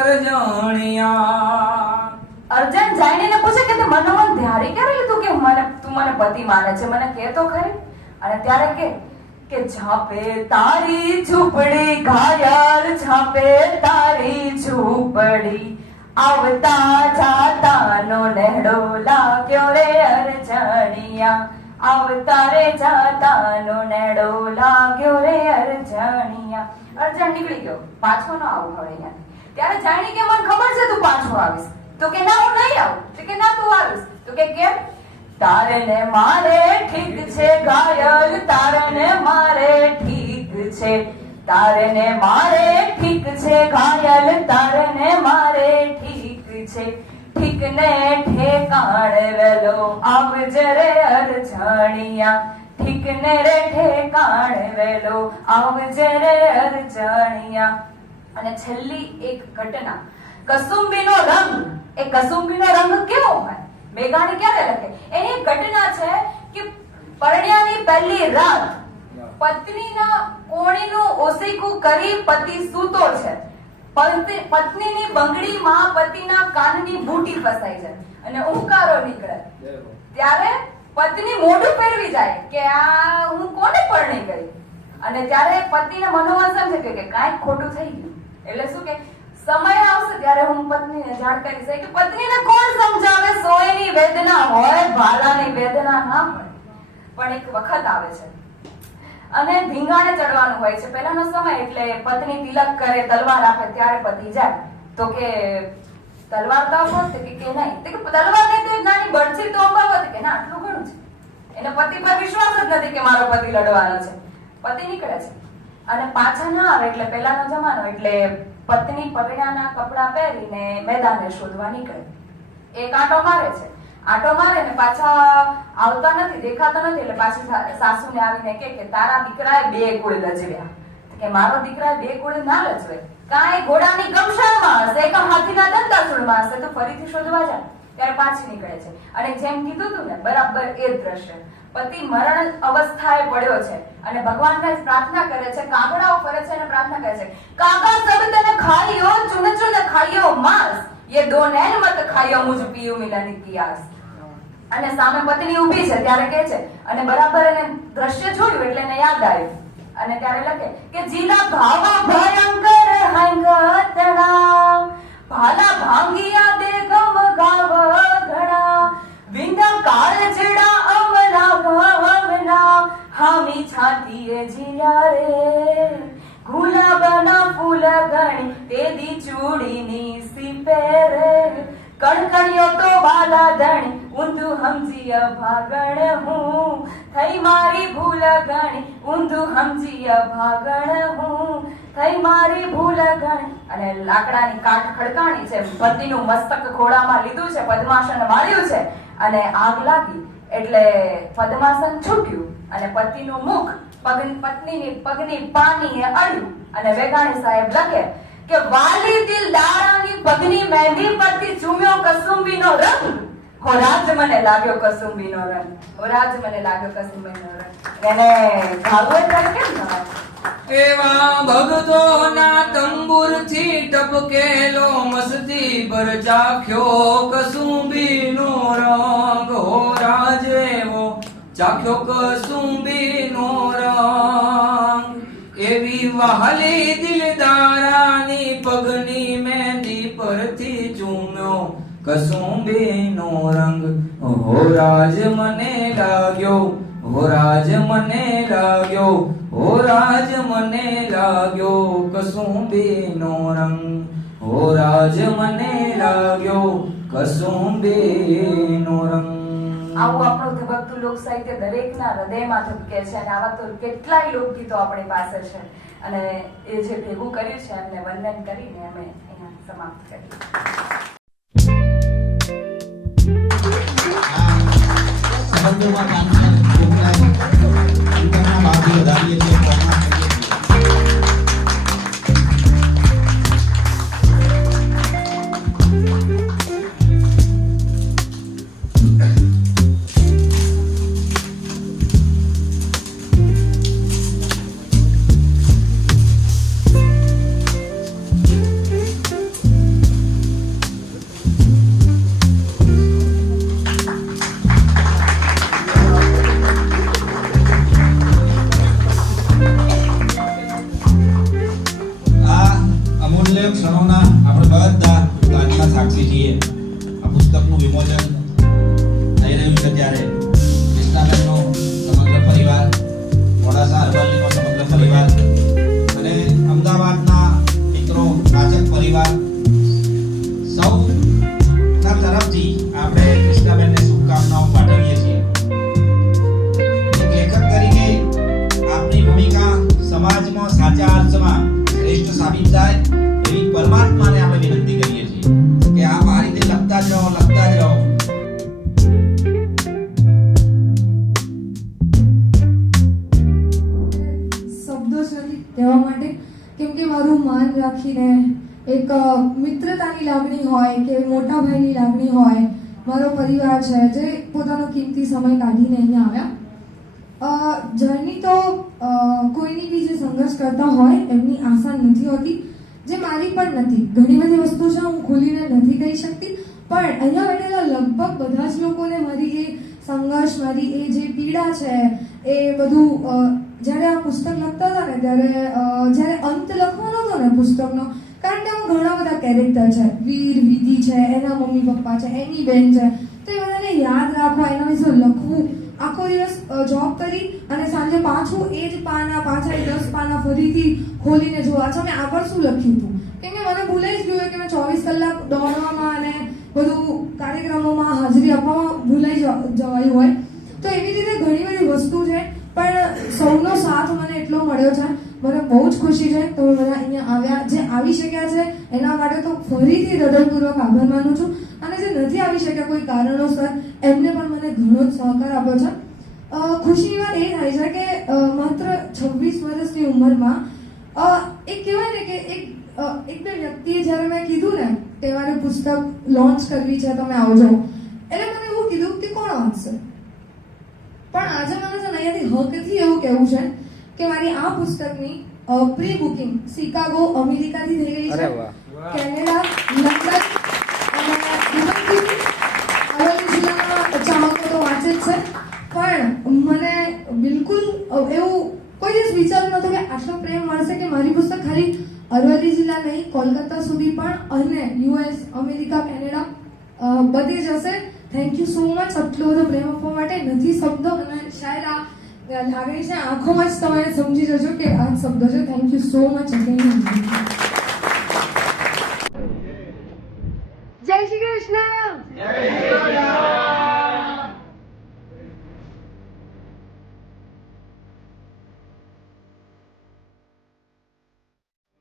અરજણિયા. અર્જુન જાણીને પૂછે કે તે મનોમન ધારી ક્યારે લીધું કે તું મને પતિ માને છે, મને કહે તો ખરી. અને ત્યારે કે ઝાપે તારી ઝૂંપડી ઘાયલ, ઝાપે તારી ઝૂંપડી, આવતા જાતાનો નેહડો લાગ્યો રે અરજણિયા, આવતા રે જાતાનો નેહડો લાગ્યો રે અરજણિયા. અર્જુન નીકળી ગયો, પાછો ન આવું હવે અહીંયા. ત્યારે જાણી કે મને ખબર છે તું પાછો આવીશ, તો કે ના હું નહીં આવું, તો કે ના તું આવીશ, તો કે કેમ? તારને મારે ઠીક છે ઘાયલ, તારને મારે ઠીક છે, તારને મારે ઠીક છે ઘાયલ, તારને મારે ઠીક છે, ઠીક ને ઠેકાણે વેલો આવજે રે અરજણિયા, ઠીક ને રે ઠેકાણે વેલો આવજે રે અરજણિયા. અને છેલ્લી એક ઘટના, કસુંબીનો રંગ. એ કસુંબીનો રંગ કેવો હોય મેઘાણી ક્યારે લખે? એની ઘટના છે કે પરણ્યાની પહેલી રાત પત્નીના કોણીનું ઓસીકું કરી પતિ સૂતો છે, પત્નીની બંગડીમાં પતિના કાનની બૂટી ફસાઈ જાય અને ઉંકારો નીકળે. ત્યારે પત્ની મોઢું ફેરવી જાય કે આ હું કોને પરણી ગઈ. અને ત્યારે પતિને મનોમન સમજે કે કાંઈક ખોટું થઈ ગયું. એટલે શું કે સમય આવશે ત્યારે હું પત્નીને જાણ કરીશ. કે પત્નીને કોણ સમજાવે? સોયની વેદના હોય, ભાલાની વેદના ના હોય, પણ એક વખત આવે છે અને ધીંગાણે ચડવાનું હોય છે. પહેલાનો સમય એટલે પત્ની તિલક કરે, તલવાર આપે ત્યારે પતિ જાય. તો કે તલવાર તો આપો કે નહીં? તો કે તલવાર નહીં તો એક નાની બળછી તો અપાવો કે ના આટલું ઘણું છે. એને પતિ પર વિશ્વાસ જ નથી કે મારો પતિ લડવાનો છે. પતિ નીકળે છે અને પાછા ના આવે. એટલે પહેલાનો જમાનો એટલે પત્ની પરણ્યાના કપડા પહેરીને મેદાને શોધવા નીકળે. એક આંટો મારે છે, આંટો મારે ને પાછા આવતા નથી, દેખાતા નથી. એટલે પાછી સાસુને આવીને કે તારા દીકરાએ 2 કુળ લજવ્યા. કે મારો દીકરા 2 કુળ ના લજવે, કાંઈ ઘોડાની ગમશાળમાં હશે, કે હાથીના દંતાસુરમાં હશે, તો ફરીથી શોધવા જાય. ત્યારે પાછી નીકળે છે અને જેમ કીધું તું ને બરાબર એ દ્રશ્ય. પતિ મરણ અવસ્થાએ પડ્યો છે અને ભગવાનને પ્રાર્થના કરે છે, કાગડાઓ ફરે છે અને પ્રાર્થના કરે છે, કાગા સબ તને ખાઈયો, ચુન ચુન ખાઈયો માંસ, ये दो नैन मत खाइयो मुझ पियो मिलन पियास. અને સામે પત્ની ઊભી છે ત્યારે કહે છે અને બરાબર એને દ્રશ્ય જોયું એટલે એને યાદ આવ્યું અને ત્યારે લખે કે જીલા ભાવા ભયંકર હંગતણા, ભાલા ભાંગિયા દે ગમ ગાવ ઘણા, વિંગા કાળ ચૂડીની સીપે રે કણકણિયો તો વાલા ધણી ઊંધું સમજી ભાગણ હું થઈ મારી ભૂલ ગણી ઊંધું સમજી ભાગણ હું થઈ મારી ભૂલ ગણી. અને લાકડાની કાઠ ખડકાણી છે, પતિનું મસ્તક ખોળામાં લીધું છે, પદ્માસન વાળ્યું છે અને આગ લાગી એટલે પદ્માસન છૂટ્યું અને પતિનું મુખ પત્નીની પગની પાનીએ અડ્યું અને વેગાણી સાહેબ લખે કે વાલી દિલ દારાની પગની મહેંદી પરથી ચૂમ્યો કસુંબીનો રંગ, હોરાજ મને લાગ્યો કસુંબીનો રંગ, હોરાજ મને લાગ્યો કસુંબીનો રંગ. એને ભાગવત કેમ કહેવાય? એવા ભગતોના તંબુરથી ટપકેલો મસ્તી પર ચાખ્યો કસુંબીનો રંગ, હો રાજેવો ચાખ્યો કસુંબીનો રંગ. એવી વહાલી દિલદારાની પગની મહેંદી પરથી ચૂમ્યો કસુંબીનો રંગ, હો રાજ મને લાગ્યો, હો રાજ મને લાગ્યો, હો રાજ મને લાગ્યો કસુંબીનો રંગ, હો રાજ મને લાગ્યો કસુંબીનો રંગ. આવું આપણું ધબકતું લોક સાહિત્ય દરેકના હૃદયમાં ધબકે છે અને આવા તો કેટલાય લોકગીતો આપણી પાસે છે અને એ જે ભેગું કર્યું છે એમને વંદન કરીને અમે અહીંયા સમાપ્ત કરીએ. સંબંધોમાં કામકાજ વધારીએ છીએ. ક્ષણોના આપણે બધા લાગીના સાક્ષી છીએ. આ પુસ્તકનું વિમોચન થઈ રહ્યું છે ત્યારે કૃષ્ણાબેનનો સમગ્ર પરિવાર, મોડાસા અરવલ્લીનો સમગ્ર પરિવાર અને અમદાવાદના મિત્રો, વાચક પરિવાર સૌના તરફથી આપણે કૃષ્ણાબેનને શુભકામનાઓ પાઠવીએ છીએ. એક લેખક તરીકે આપની ભૂમિકા સમાજમાં સાચા અર્થમાં શ્રેષ્ઠ સાબિત થાય એવી પરમાત્માને આપણે વિનંતી કરીએ છીએ કે આપ આ રીતે લખતા જ રહો, લખતા જ રહો. શબ્દો જ નથી કહેવા માટે, કેમ કે મારું માન રાખીને એક મિત્રતાની લાગણી હોય કે મોટા ભાઈની લાગણી હોય, મારો પરિવાર છે જે પોતાનો કિંમતી સમય કાઢીને અહીંયા આવ્યા. જર્ની તો કોઈની બી જે સંઘર્ષ કરતા હોય એમની આસાન નથી હોતી, જે મારી પણ નથી. ઘણી બધી વસ્તુ છે હું ખોલીને નથી કહી શકતી, પણ અહીંયા બેઠેલા લગભગ બધા જ લોકોને મારી એ સંઘર્ષ, મારી એ જે પીડા છે એ બધું જ્યારે આ પુસ્તક લખતા હતા ને ત્યારે જ્યારે અંત લખવાનો હતો ને પુસ્તકનો, કારણ કે આમાં ઘણા બધા કેરેક્ટર છે, વીર, વિધિ છે, એના મમ્મી પપ્પા છે, એની બેન છે, તો એ બધાને યાદ રાખવા, એના વિશે લખવું, આખો દિવસ જોબ કરી અને સાંજે પાછું એ જ પાના, પાછા 10 પાના ફરીથી ખોલીને જોવા. અચ્છા મેં આગળ શું લખ્યું હતું, કેમ કે મને ભૂલાઈ જ ગયું કે મેં 24 કલાક દોડવામાં અને બધું કાર્યક્રમોમાં હાજરી આપવામાં ભૂલાઈ જવાયું હોય. તો એવી રીતે ઘણી બધી વસ્તુ છે, પણ સૌનો સાથ મને એટલો મળ્યો છે, મને બહુ જ ખુશી છે તમે બધા અહીંયા આવ્યા. જે આવી શક્યા છે એના માટે તો ફરીથી હૃદયપૂર્વક આભાર માનું છું, અને જે નથી આવી શક્યા કોઈ કારણોસર એમને પણ મને ઘણો જ સહકાર આપ્યો છે. ખુશીની વાત એ થાય છે કે માત્ર 26 વર્ષની ઉંમરમાં એક કહેવાય ને કે એક બે વ્યક્તિએ જ્યારે મેં કીધું ને કે મારે પુસ્તક લોન્ચ કરવી છે તમે આવજો, એટલે મને એવું કીધું કે કોણ વાંચશે. પણ આજે મને છે ને અહીંયાથી હકથી એવું કહેવું છે કે મારી આ પુસ્તકની પ્રી બુકિંગ શિકાગો અમેરિકાથી થઈ ગઈ છે, કેનેડા, લંડન અને દુબઈથી. અરવલ્લી જિલ્લાના ચાહકો તો વાંચે જ છે, પણ મને બિલકુલ એવું કોઈ દિવસ વિચાર નહોતો કે આટલો પ્રેમ મળશે કે મારી પુસ્તક ખાલી અરવલ્લી જિલ્લા નહીં, કોલકાતા સુધી પણ અને યુએસ, અમેરિકા, કેનેડા બધે જશે. થેન્ક યુ સો મચ આટલો બધો પ્રેમ આપવા માટે. નથી શબ્દો, અને શાયદ આ લાગણી છે આંખોમાં જ તમે સમજી જજો કે આ શબ્દો છે. Thank you so much again. જય